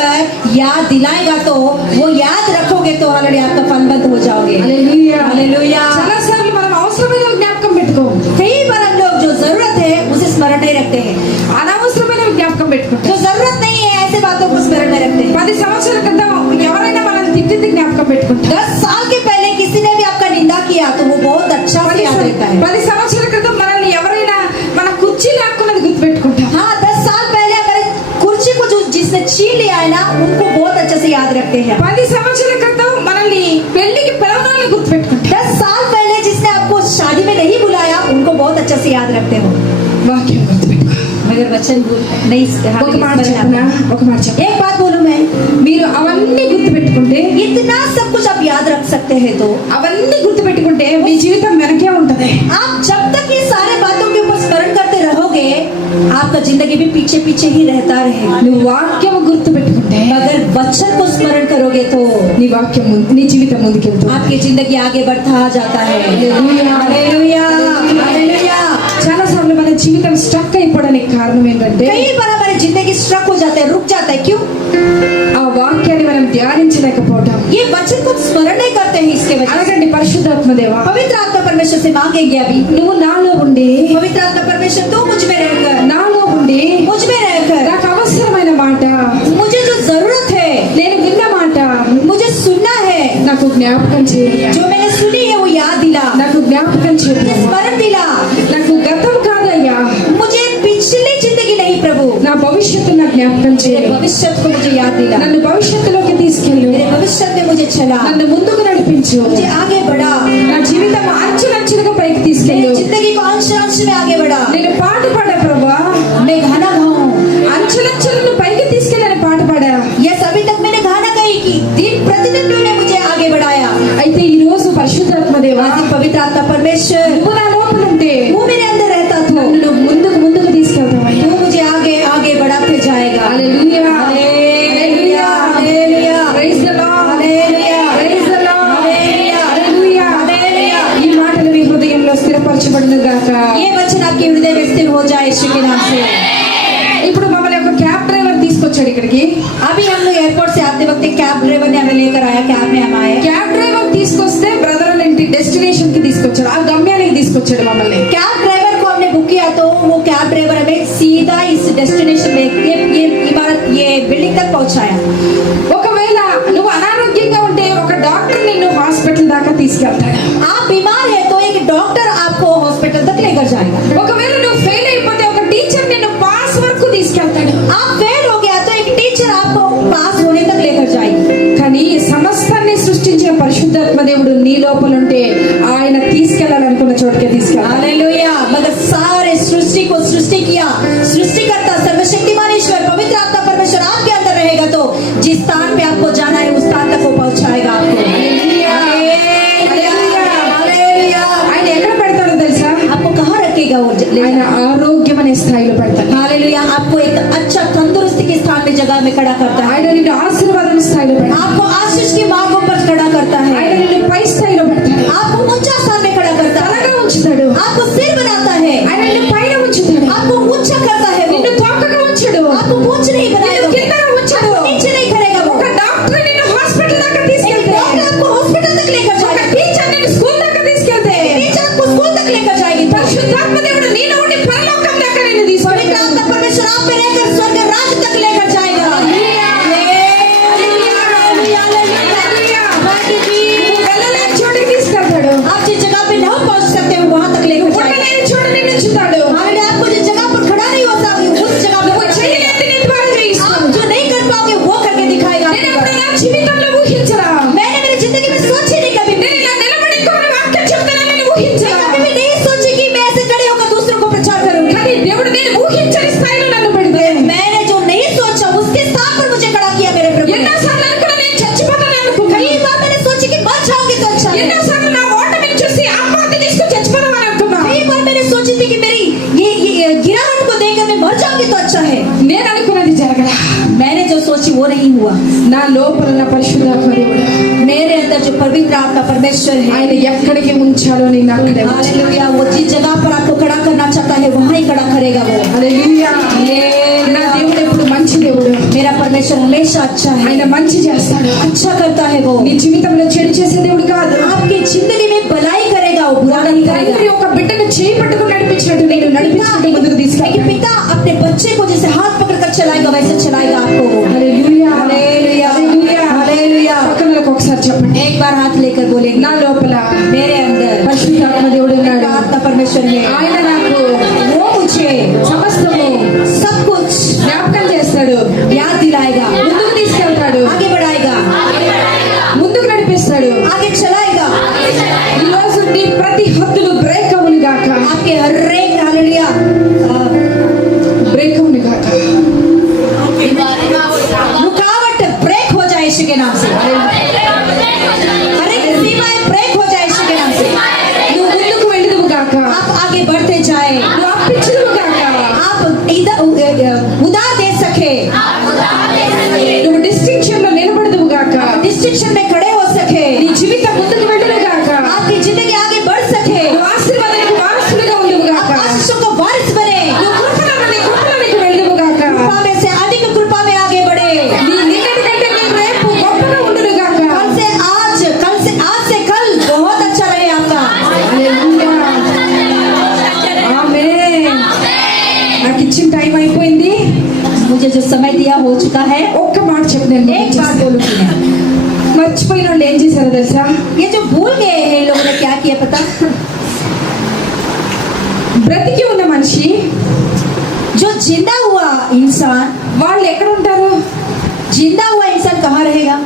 याद दिलाएगा, तो वो याद रखोगे तो हालेलुया आपका फलवंत हो जाओगे। హల్లెలూయా. हालेलुया। చాలా సార్లు మనం అవసరమైన జ్ఞాపకం పెట్టుకోం, कई बार हम लोग जो जरूरत है उसे स्मरण नहीं रखते हैं, అనవసరమైన జ్ఞాపకం పెట్టుకుంటాం. जो जरूरत नहीं है ऐसे बातों को स्मरण में रखते हैं। 10 సంవత్సరాల క్రితం ఎవరైనా మనల్ని తిట్టింది జ్ఞాపకం పెట్టుకుంటాం. 10 साल के पहले किसी ने भी आपका निंदा किया तो वो बहुत अच्छा से याद रहता है। 10 సంవత్సరాల క్రితం మనల్ని ఎవరైనా మన కుర్చీ లాక్కున్నది గుర్తుపెట్టుకుంటాం. हाँ 10 साल पहले हमारे कुर्सी को जो जिसने छीन लिया है ना, उनको बहुत अच्छे से याद रखते हैं। 10 సంవత్సరాల క్రితం మనల్ని పెళ్లికి పిలవనాలని గుర్తుపెట్టుకుంటాం. 10 साल पहले जिसने आपको शादी में नहीं बुलाया उनको बहुत अच्छे से याद रखते हो, వాక్యం గుర్తుపెట్టుకో. मगर वचन नहीं। ఒక మాట చెప్పనా, ఒక మాట చెప్ప, एक बात बोलूं मैं, మీరు అవన్నీ గుర్తుపెట్టుకుంటే, इतना सब कुछ आप याद रख सकते हैं तो అవన్నీ గుర్తుపెట్టుకుంటే మీ జీవితం వెనకే ఉంటది. आप जब तक ये सारे बातों के ऊपर स्मरण करते रहोगे, आपका जिंदगी भी पीछे पीछे ही रहता रहेगा। నువ్వు వాక్యం గుర్తుపెట్టుకుంటే, मगर वचन को स्मरण करोगे तो నీ వాక్యం నీ జీవితం ముందుకెళ్తుంది. आपकी जिंदगी आगे बढ़ता जाता है। हालेलुया। Hallelujah, hallelujah. చాలా సార్లు మన జీవితం స్ట్రక్ అయిపోవడానికి కారణం ఏంటంటే, कई बार हमारी जिंदगी स्ट्रक हो जाता है, रुक जाता है। क्यों? ఆ వాక్యాన్ని మనం ధ్యానించలేకపోవటం. ये वचन को स्मरण नहीं करते हैं, इसके वजह से। అడగండి, పరిశుద్ధాత్మ దేవా, पवित्र आत्मा परमेश्वर से मांगेंगे अभी, నువ్వు నాలో ఉండి, पवित्र आत्मा परमेश्वर तू मुझ में रहकर, నాలో ఉండి मुझ में रहकर నాకు అవసరమైన మాట, मुझे जो जरूरत है, నేను విన్న మాట मुझे सुनना है, నాకు జ్ఞాపకం చేయ, जो मैंने सुनी है वो याद दिला, నాకు జ్ఞాపకం చేయ, स्मरण दिला। నాకు గతం కాదయ్యా, मुझे पिछली जिंदगी नहीं प्रभु, నా భవిష్యత్తు నాకు జ్ఞాపకం చేయ, मेरे भविष्य को मुझे याद दिला, నన్ను భవిష్యత్తులోకి తీసుకెళ్ళు, मेरे भविष्य में मुझे चला, నన్ను ముందుకు నడిపించు, मुझे आगे बढ़ा, నా జీవితం అంచులంచులుగా పైకి मेरी తీసుకెళ్ళు. जिंदगी को अंश अंश में आगे बढ़ा, నేను పాట పాడా ప్రభా, मैं गाना गाऊं। అంచులంచులను పైకి తీసుకెళ్ళని పాట పాడా. यस, अभी तक मैंने गाना गाई कि दिन प्रतिदिन तूने मुझे आगे बढ़ाया। అయితే ఈ రోజు పరిశుద్ధాత్మ దేవా, आज पवित्र आत्मा परमेश्वर నువ్వు నా లోపల ఉంటే वो मेरे अंदर रहता था, నన్ను ముందుకు తీసుకెళ్తావయ్యా. वो मुझे आगे आगे बढ़ाते जाएगा। Hallelujah. Hallelujah, hallelujah, praise the Lord. Hallelujah, praise the Lord. Hallelujah, hallelujah. Hallelujah. ఈ మాటలు మీ హృదయంలో స్థిరపరచబడును గాక. ये वचन आपके हृदय में स्थिर हो जाए यीशु के नाम से। ఇప్పుడు మమ్మల్ని ఒక క్యాబ్ డ్రైవర్ తీసుకొచ్చాడు ఇక్కడికి. अभी हम लोग एयरपोर्ट से आते वक्त एक कैब ड्राइवर ने हमें लेकर आया, कैब में हम आए। క్యాబ్ డ్రైవర్ తీసుకొస్తే బ్రదర్ వాళ్ళ ఇంటి తీసుకొచ్చాడు, ఆ గమ్యానికి తీసుకొచ్చాడు మమ్మల్ని. कैब ड्राइवर को हमने बुक किया तो वो कैब ड्राइवर हमें सीधा इस डेस्टिनेशन में ये इमारत ये बिल्डिंग तक पहुंचाया। ఒకవేళ నువ్వు అనారోగ్యంగా ఉంటే ఒక డాక్టర్ నిన్ను హాస్పిటల్ దాకా తీసుకెళ్తాడు. आप बीमार है तो एक डॉक्टर आपको हॉस्पिटल तक लेकर जाएगा। ఒకవేళ నువ్వు ఫెయిల్ అయిపోతే ఒక టీచర్ నిన్ను పాస్ వరకు తీసుకెళ్తాడు. आप फेल हो गया तो एक टीचर आपको पास होने तक लेकर जाएगी। కానీ సమస్తాన్ని సృష్టించిన పరిశుద్ధాత్మ దేవుడు నీ లోపల ఉంటే ఆయన తీసుకెళ్లాలనుకున్న చోటుకే తీసుకెళ్ళాలి. हालेलुया। मगर सारे सृष्टि को सृष्टि किया सृष्टिकर्ता सर्वशक्तिमान ईश्वर पवित्र आत्मा परमेश्वर आपके अंदर रहेगा तो जिस स्थान पे आपको जाना है उस स्थान तक वो पहुंचाएगा आपको। हालेलुया। हालेलुया। ఆయన ఎక్కడ పెడతాడో తెలుసా? आपको कहाँ रखेगा वो ఆయన ఆరోగ్యం అనే స్థాయిలో పెడతాడు. हालेलुया। आपको एक अच्छा तंदुरुस्ती के स्थान में जगह में खड़ा करता है। ఆయన నిన్ను ఆశీర్వాదం స్థాయిలో పెడతాడు. आपको आशीष की मार्गों पर खड़ा करता ఆయన है। నిన్ను పై స్థాయిలో పెడతాడు. आपको ऊंचा स्थान में खड़ा करता है। తలగా ఉంచుతాడు. आपको सिर बनाता है। ఆయన నిన్ను పైన ఉంచుతాడు. आपको ऊंचा करता है वो। నిన్ను తోకగా ఉంచడు. आपको पूंछ नहीं నిన్ను बनाएगा वो। కిందగా ఉంచడు. आपको नीचे नहीं करेगा वो। ఒక డాక్టర్ నిన్ను హాస్పిటల్ దాకా एक తీసుకెళ్తే, डॉक्टर आपको हॉस्पिटल तक लेकर ఒక जाएगा। టీచర్ నిన్ను స్కూల్ దాకా తీసుకెళ్తే, टीचर आपको स्कूल तक लेकर जाएगी। పరిశుద్ధాత్మ దేవుడు నీలో ఉండి పరలోకం దాకా నిన్ను पवित्र తీసుకెళ్తాడు. आत्मा परमेश्वर आप में रहकर स्वर्ग राज्य तक लेकर जाएगा। हालेलुया। हालेलुया। हालेलुया। बाकी जी, నువ్వు వెళ్ళలేని చోటికి తీసుకెళ్తాడు. आप जिस जगह पे नहीं पहुंच सकते हो वहां तक लेकर जाएगा। ఉండలేని చోట నిన్ను ఉంచుతాడు. हालेलुया। आपको जिस जगह पर खड़ा नहीं होता उस जगह पे నువ్వు చేయలేనిది నీ ద్వారా చేయిస్తాడు. आप जो नहीं कर पाओगे वो करके दिखाएगा। నేను ఎప్పుడు నా జీవితంలో ఊహించరా? मैंने मेरी जिंदगी में सोची नहीं कभी। నేను ఇలా నిలబడి ఇంకొకరి వాక్యం చెప్తానని ఊహించరా? कभी भी नहीं सोची कि मैं ऐसे खड़े होकर दूसरों को प्रचार करूंगी। కానీ దేవుడు నేను ఊహించని స్థాయిలో నన్ను పెడితే, मैंने जो नहीं सोचा उसके स्थान पर मुझे खड़ा किया मेरे प्रभु ने। ఎన్నోసార్లు అనుకున్నా నేను చచ్చిపోతాను అనుకున్నా. कई बार मैंने सोची कि मर जाओगे तो अच्छा है। ఎన్నోసార్లు నా ఓటమిని చూసి ఆత్మహత్య తీసుకుని చచ్చిపోదామని అనుకున్నా. कई बार मैंने सोची थी कि मेरी ये गिरावट को देखकर मैं मर जाऊंगी तो अच्छा है। నేను అనుకున్నది జరగలా. मैंने जो सोची वो नहीं हुआ। నా లోపల ఉన్న పరిశుద్ధాత్మ దేవుడు मेरे अंदर जो पवित्र आत्मा परमेश्वर है, ఆయన ఎక్కడికి ఉంచాలో నేను అక్కడే ఉంచాను. हालेलुया, वो जिस जगह पर आपको खड़ा करना चाहता है वहां ही खड़ा करेगा वो। హల్లెలూయా. నా దేవుడు ఎప్పుడు మంచి దేవుడు. मेरा परमेश्वर हमेशा अच्छा है, ఆయన మంచి చేస్తాడు. अच्छा करता है वो। నీ జీవితంలో చెడు చేసే దేవుడు కాదు. आपकी जिंदगी में भलाई करेगा वो, बुरा नहीं తండ్రి करेगा। ఒక బిడ్డను చేయి పట్టుకుని నడిపించినట్టు నేను నడిపించుకుంటూ ముందుకు एक తీసుకెళ్తాను. पिता अपने बच्चे को जैसे हाथ पकड़कर चलाएगा वैसे चलाएगा आपको वो। హల్లెలూయా. हालेलुया। హల్లెలూయా. हालेलुया। పక్కనలకు ఒకసారి చెప్పండి. एक बार हाथ लेकर बोलेंगे, నా లోపల मेरे अंदर పరిశుద్ధాత్మ దేవుడు ఉన్నాడు. आत्मा परमेश्वर है। ఆయన నాకు वो मुझे సమస్తము सब कुछ జ్ఞాపకం చేస్తాడు. याद दिलाएगा, ముందుకు తీసుకెళ్తాడు. आगे बढ़ाएगा, ముందుకు నడిపిస్తాడు. आगे चलाएगा। ఈ రోజు నీ ప్రతి హద్దులు బ్రేక్ అవును గాక. आपके हर एक हालेलुया బ్రేక్ అవును గాక. रुकावट ब्रेक हो जाए यीशु के नाम से। हर एक सीमाएं ब्रेक हो जाए यीशु के नाम से। నువ్వు ముందుకు వెళ్ళదువు గాక. आप आगे बढ़ते जाए, నువ్వు అప్పించదువు గాక. आप इधर उधार दे सके, నువ్వు డిస్టింక్షన్ లో నిలబడదువు గాక. डिस्ट्रिक्शन में खड़े हो सके, నీ జీవితం ముందుకు వెళ్ళదువు గాక. आपकी जिंदगी आगे बढ़ सके, నువ్వు ఆశీర్వాదానికి వారసుడిగా ఉండువు आप గాక. आशीषों का वारिस बने, నువ్వు కృపలోనికి వెళ్ళదువు గాక. कृपा में से अधिक कृपा में आगे बढ़े। నీ నిన్నటి కంటే నీ రేపు గొప్పగా ఉండును గాక. कल से आज से कल बहुत अच्छा रहे आपका। హల్లెలూయా. ఆమేన్. నాకు ఇచ్చిన టైం అయిపోయింది. मुझे जो समय दिया हो चुका है, ఒక్క మాట చెప్పండి. एक बात बोलूंगी मैं। మర్చిపోయిన వాళ్ళు ఏం చేశారో తెలుసా? ये जो भूल गए हैं इन लोगों ने क्या किया पता? బ్రతికి ఉన్న మనిషి जो जिंदा हुआ इंसान, వాళ్ళు ఎక్కడ ఉంటారు? जिंदा हुआ इंसान कहाँ रहेगा?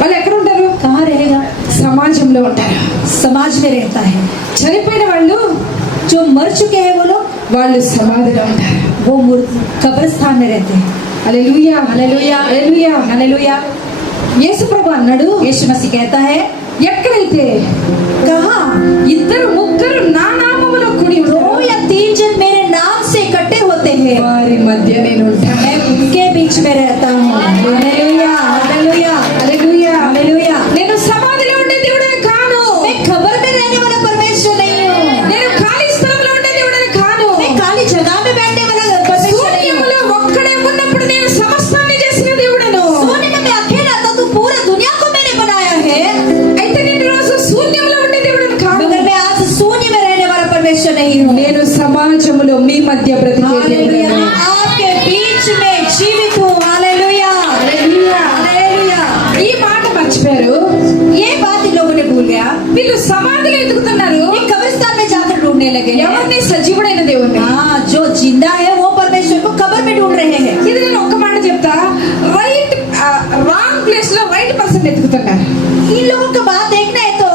వాళ్ళు ఎక్కడ ఉంటారు? कहाँ रहेगा? సమాజంలో ఉంటారు. समाज में रहता है। చనిపోయిన వాళ్ళు जो मर चुके हैं वो लोग, వాళ్ళు సమాధిలో ఉంటారు. वो कब्रिस्तान में रहते हैं। హల్లెలూయా. Hallelujah, hallelujah. हालेलुया। యేసు ప్రభు అన్నాడు, यीशु मसीह कहता है, ఎక్కడైతే कहाँ ఇద్దరు ముగ్గురు నా నామములో కూడి दो ఉంటారో या तीन जन मेरे नाम से इकट्ठे होते हैं, వారి మధ్య నేను ఉంటాను. मैं उनके बीच में रहता हूँ। Hallelujah, hallelujah, hallelujah. हालेलुया। నేను సమాధిలో ఉండే దేవుడని కాను. मैं खबर में रहने वाला परमेश्वर नहीं हूँ, నేను ఖాళీ స్థలంలో ఉండే దేవుడని కాను. मैं खाली जगह में बैठने वाला परमेश्वर नहीं हूँ। శూన్యములో ఒక్కడే ఉన్నప్పుడు నేను సమస్తాన్ని చేసిన దేవుడను. सोने में मैं अकेला था तो पूरा दुनिया को मैंने बनाया है। అయితే నేను రోజు శూన్యంలో ఉండే దేవుడని కాను. नहीं हूँ। నేను సమాజంలో మీ మధ్య బ్రతికే हालेलुया, దేవుడను. आपके बीच में जीवित हूँ। Hallelujah, hallelujah. हालेलुया। ఈ మాట మర్చిపోయారు. ये बात इन लोगों ने भूल गया। వీళ్ళు సమాధిలో ఎదుగుతున్నారు. ये कब्रिस्तान में जाकर ढूंढने लगे हैं। ఎవరిని? సజీవుడైన దేవుణ్ణి. हाँ, जो जिंदा है वो परमेश्वर को कब्र में ढूंढ रहे हैं। ఇది నేను ఒక్క మాట చెప్తా. రైట్ రాంగ్ ప్లేస్ లో రైట్ పర్సన్ ఎదుగుతున్నారు. इन लोगों का बात देखना है तो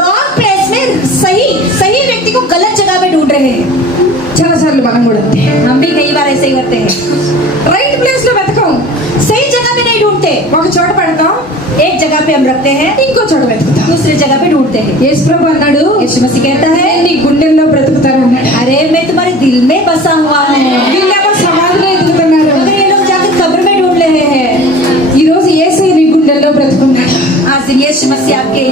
रॉन्ग प्लेस में सही सही व्यक्ति को गलत जगह में ढूंढ रहे हैं। చాలా సార్లు మనం కూడా అంతే. हम भी कई बार ऐसे ही करते हैं। రైట్ ప్లేస్ లో వెతకం. सही जगह पे नहीं ढूंढते। ఒక చోట పెడతాం, एक जगह पे हम रखते हैं, ఇంకో చోట వెతుకుతాం. दूसरी जगह पे ढूंढते हैं। యేసు ప్రభు అన్నాడు, यीशु मसीह कहता है, నీ గుండెల్లో బ్రతుకుతాను అన్నాడు. अरे मैं तुम्हारे दिल में बसा हुआ हूँ। వీళ్ళేమో సమాధిలో ఎదుగుతున్నారు. अगर ये लोग जाकर कब्र में ढूंढ रहे हैं। ఈ రోజు యేసయ్య నీ గుండెల్లో బ్రతుకున్నాడు. आज दिन यीशु मसीह आपके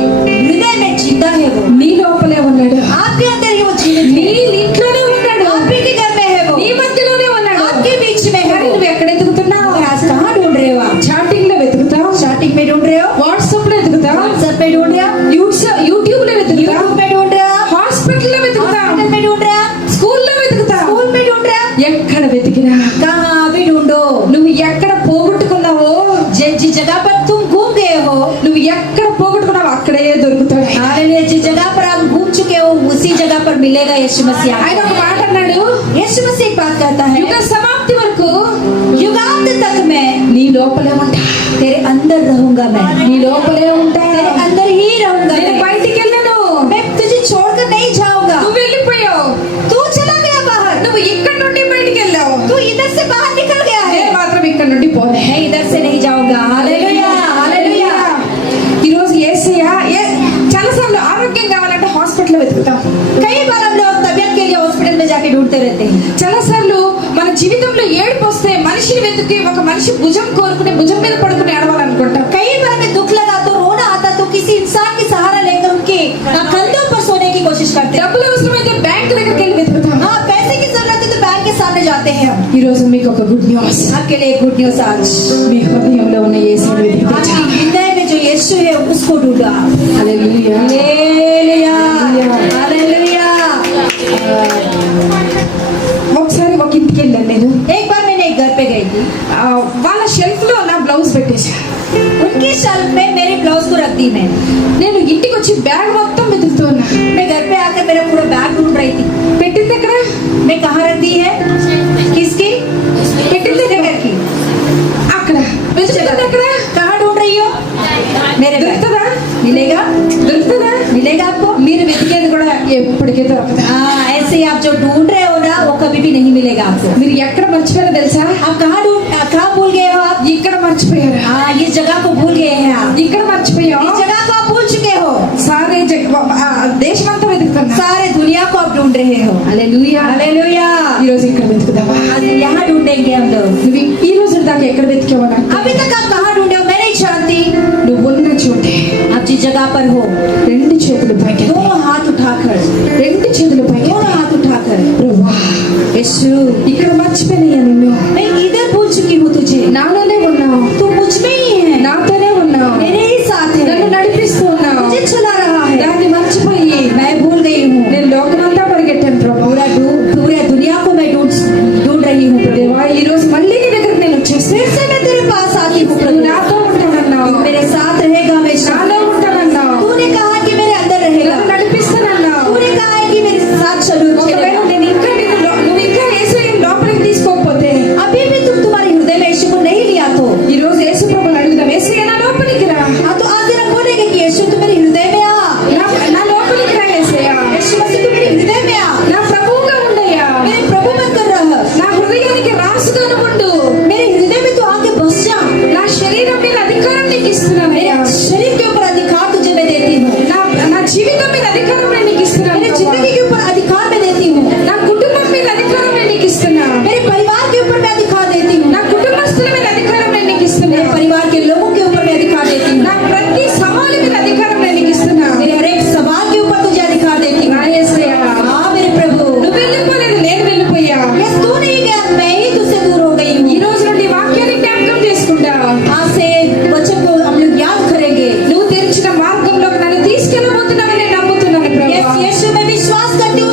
हृदय में जिंदा है। वो నీ లోపలే ఉన్నాడు. आपके अंदर ही वो जीवित నీ है। ఇంట్లోనే ఉన్నాడు. आप ही के घर में है वो, నీ మధ్యలోనే ఉన్నాడు. आपके बीच में है కానీ वो। నువ్వు ఎక్కడ ఎదుగుతున్నావు? और आज कहाँ ढूंढ रहे हो आप? చాటింగ్ లో వెతుకుతావు, स्टार्टिंग में ढूंढ रहे हो, వాట్సాప్ లో వెతుకుతావు, व्हाट्सएप पे ढूंढ रहे हो, యూట్యూబ్ లో వెతుకుతావు, यूट्यूब में ढूंढ रहे हो, హాస్పిటల్ లో వెతుకుతావు, हॉस्पिटल में ढूंढ रहे हो, స్కూల్లో వెతుకుతావు. स्कूल में ढूंढ रहे हो, ఎక్కడ వెతికినా कहाँ भी ढूंढो। నువ్వు ఎక్కడ పోగొట్టుకున్నావో, जिस जगह पर तुम घूम गए हो, నువ్వు ఎక్కడ పోగొట్టుకున్నావో అక్కడే దొరుకుతాడు. हालेलुया, जिस जगह पर आप घूम चुके हो उसी जगह पर मिलेगा यीशु मसीह। ఆయన ఒక మాట అన్నాడు, यीशु मसीह एक बात कहता है, యుగ సమాప్తి వరకు युगांत तक मैं నీ లోపలే ఉంటా. तेरे अंदर रहूंगा। मैं నీ లోపలే ఉంటా. तेरे अंदर ही रहूंगा। నేను బయటికి వెళ్ళను. मैं तुझे छोड़कर नहीं जाऊंगा। నువ్వు వెళ్ళిపోయావు. तू चला गया बाहर, నువ్వు ఇక్కడ నుండి బయటికి వెళ్ళావు. तू इधर से बाहर निकल गया है। నేను మాత్రం ఇక్కడ నుండి పోలే. मैं इधर से नहीं जाऊंगा। Hallelujah, hallelujah. ఈ రోజు యేసయ్య చాలా సార్లు ఆరోగ్యం కావాలంటే హాస్పిటల్ వెతుకుతాం. कई बार हम लोग तबियत के लिए हॉस्पिटल में जाके ढूंढते रहते हैं। చాలా సార్లు మన జీవితంలో ఏడుపు వస్తే మనిషిని వెతికి ఒక మనిషి భుజం కోరుకుని భుజం మీద పడుకుని ఏడవాలనుకుంటాం. कई बार हमें दुख लगा तो रोना आता तो किसी इंसान की सहारा लेकर उनके कंधों पर सोने की कोशिश करते हैं। డబ్బులు అవసరమైతే బ్యాంక్ దగ్గరికి వెళ్ళి వెతుకుతాం. हाँ, पैसे की जरूरत है तो बैंक के सामने जाते हैं हम। ఈ రోజు మీకు ఒక గుడ్ న్యూస్. आपके लिए गुड न्यूज आज, మీ హృదయంలో ఉన్న యేసుని వెతికించండి. आपके हृदय में जो यीशु है उसको ढूंढा। హల్లెలూయా. Hallelujah, hallelujah. ఒకసారి ఒక ఇంటికి వెళ్ళాను నేను. एक बार मैंने एक घर पे गई थी, వాళ్ళ షెల్ఫ్ లో నా బ్లౌజ్ పెట్టేశా. उनकी शेल्फ में मेरे ब्लाउज को रख दी मैंने। నేను ఇంటికి వచ్చి బ్యాగ్ మొత్తం వెతుకుతూ ఉన్నా. मैं घर पे आकर मेरा पूरा बैग ढूंढ रही थी। పెట్టింది ఎక్కడ? मैं कहाँ रख दी है? किसकी? పెట్టింది दूसरे घर की। అక్కడ. వెతుకుతుంది ఎక్కడ? कहाँ ढूंढ रही हो? मेरे बैग। దొరుకుతుందా? मिलेगा, దొరుకుతుందా? मिलेगा आपको। మీరు వెతికేది కూడా ఎప్పటికీ దొరకదు. हाँ, ऐसे ही आप जो ढूंढ रहे हो ना वो कभी भी नहीं मिलेगा आपको। మీరు ఎక్కడ మర్చిపోయారో తెలుసా? आप कहाँ भूल गए हो आप? ఇక్కడ మర్చిపోయారు. हाँ, इस जगह को भूल गए हैं आप। ఇక్కడ మర్చిపోయాం. इस जगह को आप भूल चुके हो। సారే దేశమంతా వెతుకుతున్నా. सारे दुनिया को आप ढूंढ रहे हो। హల్లెలూయా. हालेलुया। ఈ రోజు ఇక్కడ వెతుకుదామా? आज यहाँ ढूंढेंगे हम लोग। నువ్వు ఈ రోజు దాకా ఎక్కడ వెతికావో నాకు अभी तक आप कहाँ ढूंढे हो मैं नहीं जानती। నువ్వు ఉన్న చోటే आप जिस जगह पर हो రెండు చేతులు పైకి, दोनों हाथ उठाकर, రెండు చేతులు పైకి. दोनों हाथ उठाकर, ప్రభువా, यीशु ఇక్కడ మర్చిపోయినయ్యా నిన్ను. मैं इधर भूल चुकी हूँ तुझे। నాలోనే ఉన్నావు, तू मुझ में ही है, నాతోనే ఉన్నావు, मेरे ही साथ నన్ను है, నడిపిస్తూ ఉన్నావు. मुझे चला रहा है। దాన్ని మర్చిపోయి मैं भूल गई हूँ। నేను లోకమంతా పరిగెట్టాను ప్రభు. पूरा दुनिया को मैं ढूंढ रही हूँ प्रभु। దేవా, ఈ రోజు మళ్ళీ నీ దగ్గరకు నేను వచ్చేస్తే फिर से मैं तेरे पास आती हूँ నువ్వు प्रभु। నాతో ఉంటానన్నావు, तू मेरे साथ रहेगा हमेशा। నాలో ఉంటానన్నావు, तूने कहा कि मेरे अंदर నన్ను रहेगा। నడిపిస్తానన్నావు. तूने कहा है कि मेरे साथ ఒకవేళ चलेगा। నేను ఇంకా నువ్వు ఇంకా యేసుని లోపలికి తీసుకోకపోతే अभी भी तुम तुम्हारे हृदय में यीशु को नहीं लिया तो ఈ రోజు యేసు ప్రభుని అడుగుదాం. యేసయ్య నా లోపలికి రా. हाँ, तो आज दिन हम बोलेंगे कि यीशु तू मेरे हृदय में आ। నా లోపలికి రా యేసయ్య. यीशु मसीह तू मेरे हृदय में आ। నా ప్రభువుగా ఉండయ్యా. मेरे प्रभु बनकर रह। నా హృదయానికి రాసుగాను ఉండు. मेरे हृदय में तू आके बस जा। నా శరీరం మీద అధికారం నీకు ఇస్తున్నానయ్యా. मेरे शरीर के ऊपर अधिकार तुझे मैं देती हूँ। నా జీవితం మీద అధికారం నేను నీకు ఇస్తున్నాను मेरे ప్రభా. जिंदगी के ऊपर अधिकार मैं देती हूँ। నా కుటుంబం మీద అధికారం నేను నీకు ఇస్తున్నా. मेरे परिवार के ऊपर मैं अधिकार देती हूँ। నా కుటుంబస్తుల మీద అధికారం నేను నీకు ఇస్తున్నా. मेरे परिवार के लोगों के ऊपर मैं अधिकार देती हूँ। నా ప్రతి సవాలు మీద అధికారం నేను నీకు ఇస్తున్నా. मेरे हर एक सवाल के ऊपर तुझे अधिकार देती हूँ। నా యేసయ్య, हाँ मेरे प्रभु। నువ్వు వెళ్ళిపోలేదు, నేను వెళ్ళిపోయా. यस, तू नहीं गया, मैं ही तुझसे दूर हो गई ఈ हूँ। రోజు నుండి వాక్యాన్ని జ్ఞాపకం చేసుకుంటా. आज से वचन को हम लोग याद करेंगे। నువ్వు తెరిచిన మార్గంలో నన్ను తీసుకెళ్ళబోతున్నావని నేను నమ్ముతున్నాను यस, ప్రభా. यीशु मैं विश्वास करती हूँ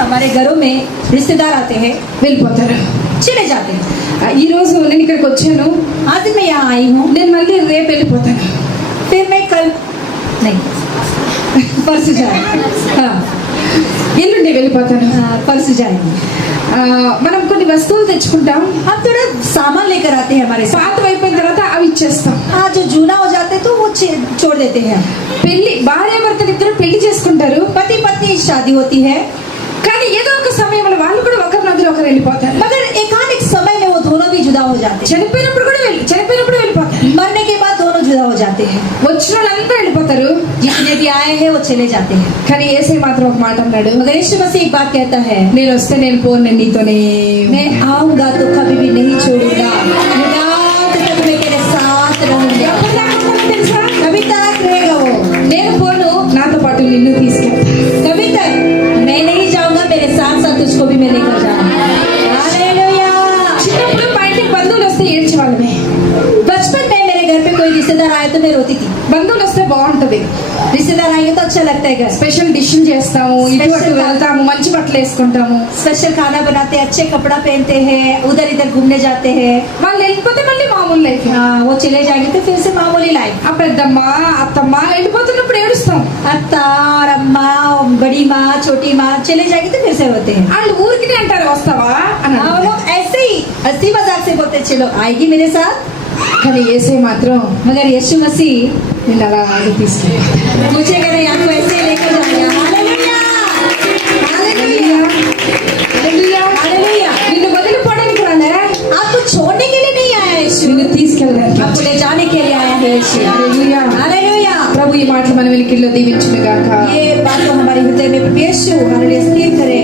हमारे घरों में रिश्तेदार आते हैं, వెళ్ళిపోతారు. चले जाते हैं. ఈ రోజు నేను ఇక్కడికి వచ్చాను, आज मैं यहाँ आई हूँ, నేను మళ్ళీ రేపు వెళ్ళిపోతాను. फिर मैं कल नहीं परसों जाएंगे. ఎల్లుండి వెళ్ళిపోతాను. परसों जाएंगे. మనం కొన్ని వస్తువులు తెచ్చుకుంటాం, हम थोड़ा सामान लेकर आते हैं हमारे साथ. పాత అయిపోయిన తర్వాత అవి ఇచ్చేస్తాం. हाँ, जो जूना हो जाते हैं तो वो छोड़ देते हैं. పెళ్లి భార్యాభర్తలు ఇద్దరు పెళ్లి చేసుకుంటారు, पति पत्नी शादी होती है, కానీ ఏదో ఒక సమయంలో వాళ్ళు కూడా ఒకరి నదిలో ఒకరు వెళ్ళిపోతారు. मगर एक समय में वो दोनों भी जुदा हो जाते हैं. చనిపోయినప్పుడు వెళ్ళిపోతారు. मरने के बाद दोनों जुदा हो जाते हैं. వచ్చిన వాళ్ళంతా వెళ్ళిపోతారు, जितने भी आए हैं वो चले जाते हैं. కానీ యేసే మాత్రం ఒక మాట అన్నాడు, मगर यीशु मसीह एक बात कहता है, నేను వస్తే నేను పోను, నేను నీతోనే मैं आऊंगा तो कभी भी नहीं छोड़ूंगा, निदात तक मैं तेरे साथ रहूंगा. ఎప్పుడు దాకా ఉంటానో తెలుసా? कभी तक रहेगा वो. నేను పోను, నాతో పాటు నిన్ను తీసుకెళ్తా. कभी तक मैं नहीं जाऊंगा, मेरे साथ साथ तुझको भी मैं लेकर जाऊंगा. हालेलुया. చిన్నప్పుడు మా ఇంటికి బంధువులు వస్తే ఏడ్చేవాళ్ళమే. बचपन में मेरे घर पे कोई रिश्तेदार आए तो मैं रोती थी. బంధువులు వస్తే బాగుంటది, रिश्तेदार आएंगे तो अच्छा लगता है घर. స్పెషల్ డిష్ చేస్తాము, ఇటు అటు వెళ్తాము, మంచి బట్టలు వేసుకుంటాము. स्पेशल खाना बनाते हैं, अच्छे कपड़ा पहनते हैं, उधर इधर घूमने जाते हैं. వాళ్ళు వెళ్ళిపోతే మళ్ళీ మామూలు లైఫ్. हाँ, वो चले जाएंगे तो फिर से मामूली लाइफ. ఆ పెద్దమ్మ అత్తమ్మ వెళ్ళిపోతున్నప్పుడు ఏడుస్తాం. अत्ता और अम्मा और बड़ी माँ छोटी माँ चले जाएंगे तो फिर से होते हैं. వాళ్ళు ఊరికి అంటారు వస్తావా అని. हाँ, वो लोग ऐसे ही हंसी मजाक से बोलते चलो आएगी मेरे साथ. కానీ యేసే మాత్రం मगर यीशु मसीह నిన్ను అలా తీసుకెళ్ళి पूछेगा नहीं, आपको ऐसे ही लेकर जाएगा. हालेलुया. हालेलुया. हालेलुया. నిన్ను వదిలిపోవడానికి రాలే, आपको छोड़ने के लिए नहीं आया यीशु, నిన్ను తీసుకెళ్ళడానికి. आपको ले जाने के लिए आया है यीशु. హల్లెలూయా. हालेलुया. ప్రభు ఈ మాటలు మన వెలికిల్లో దీవించును గాక. ये बात तो हमारे हृदय में प्रभु यीशु हालेलुया स्थिर करे.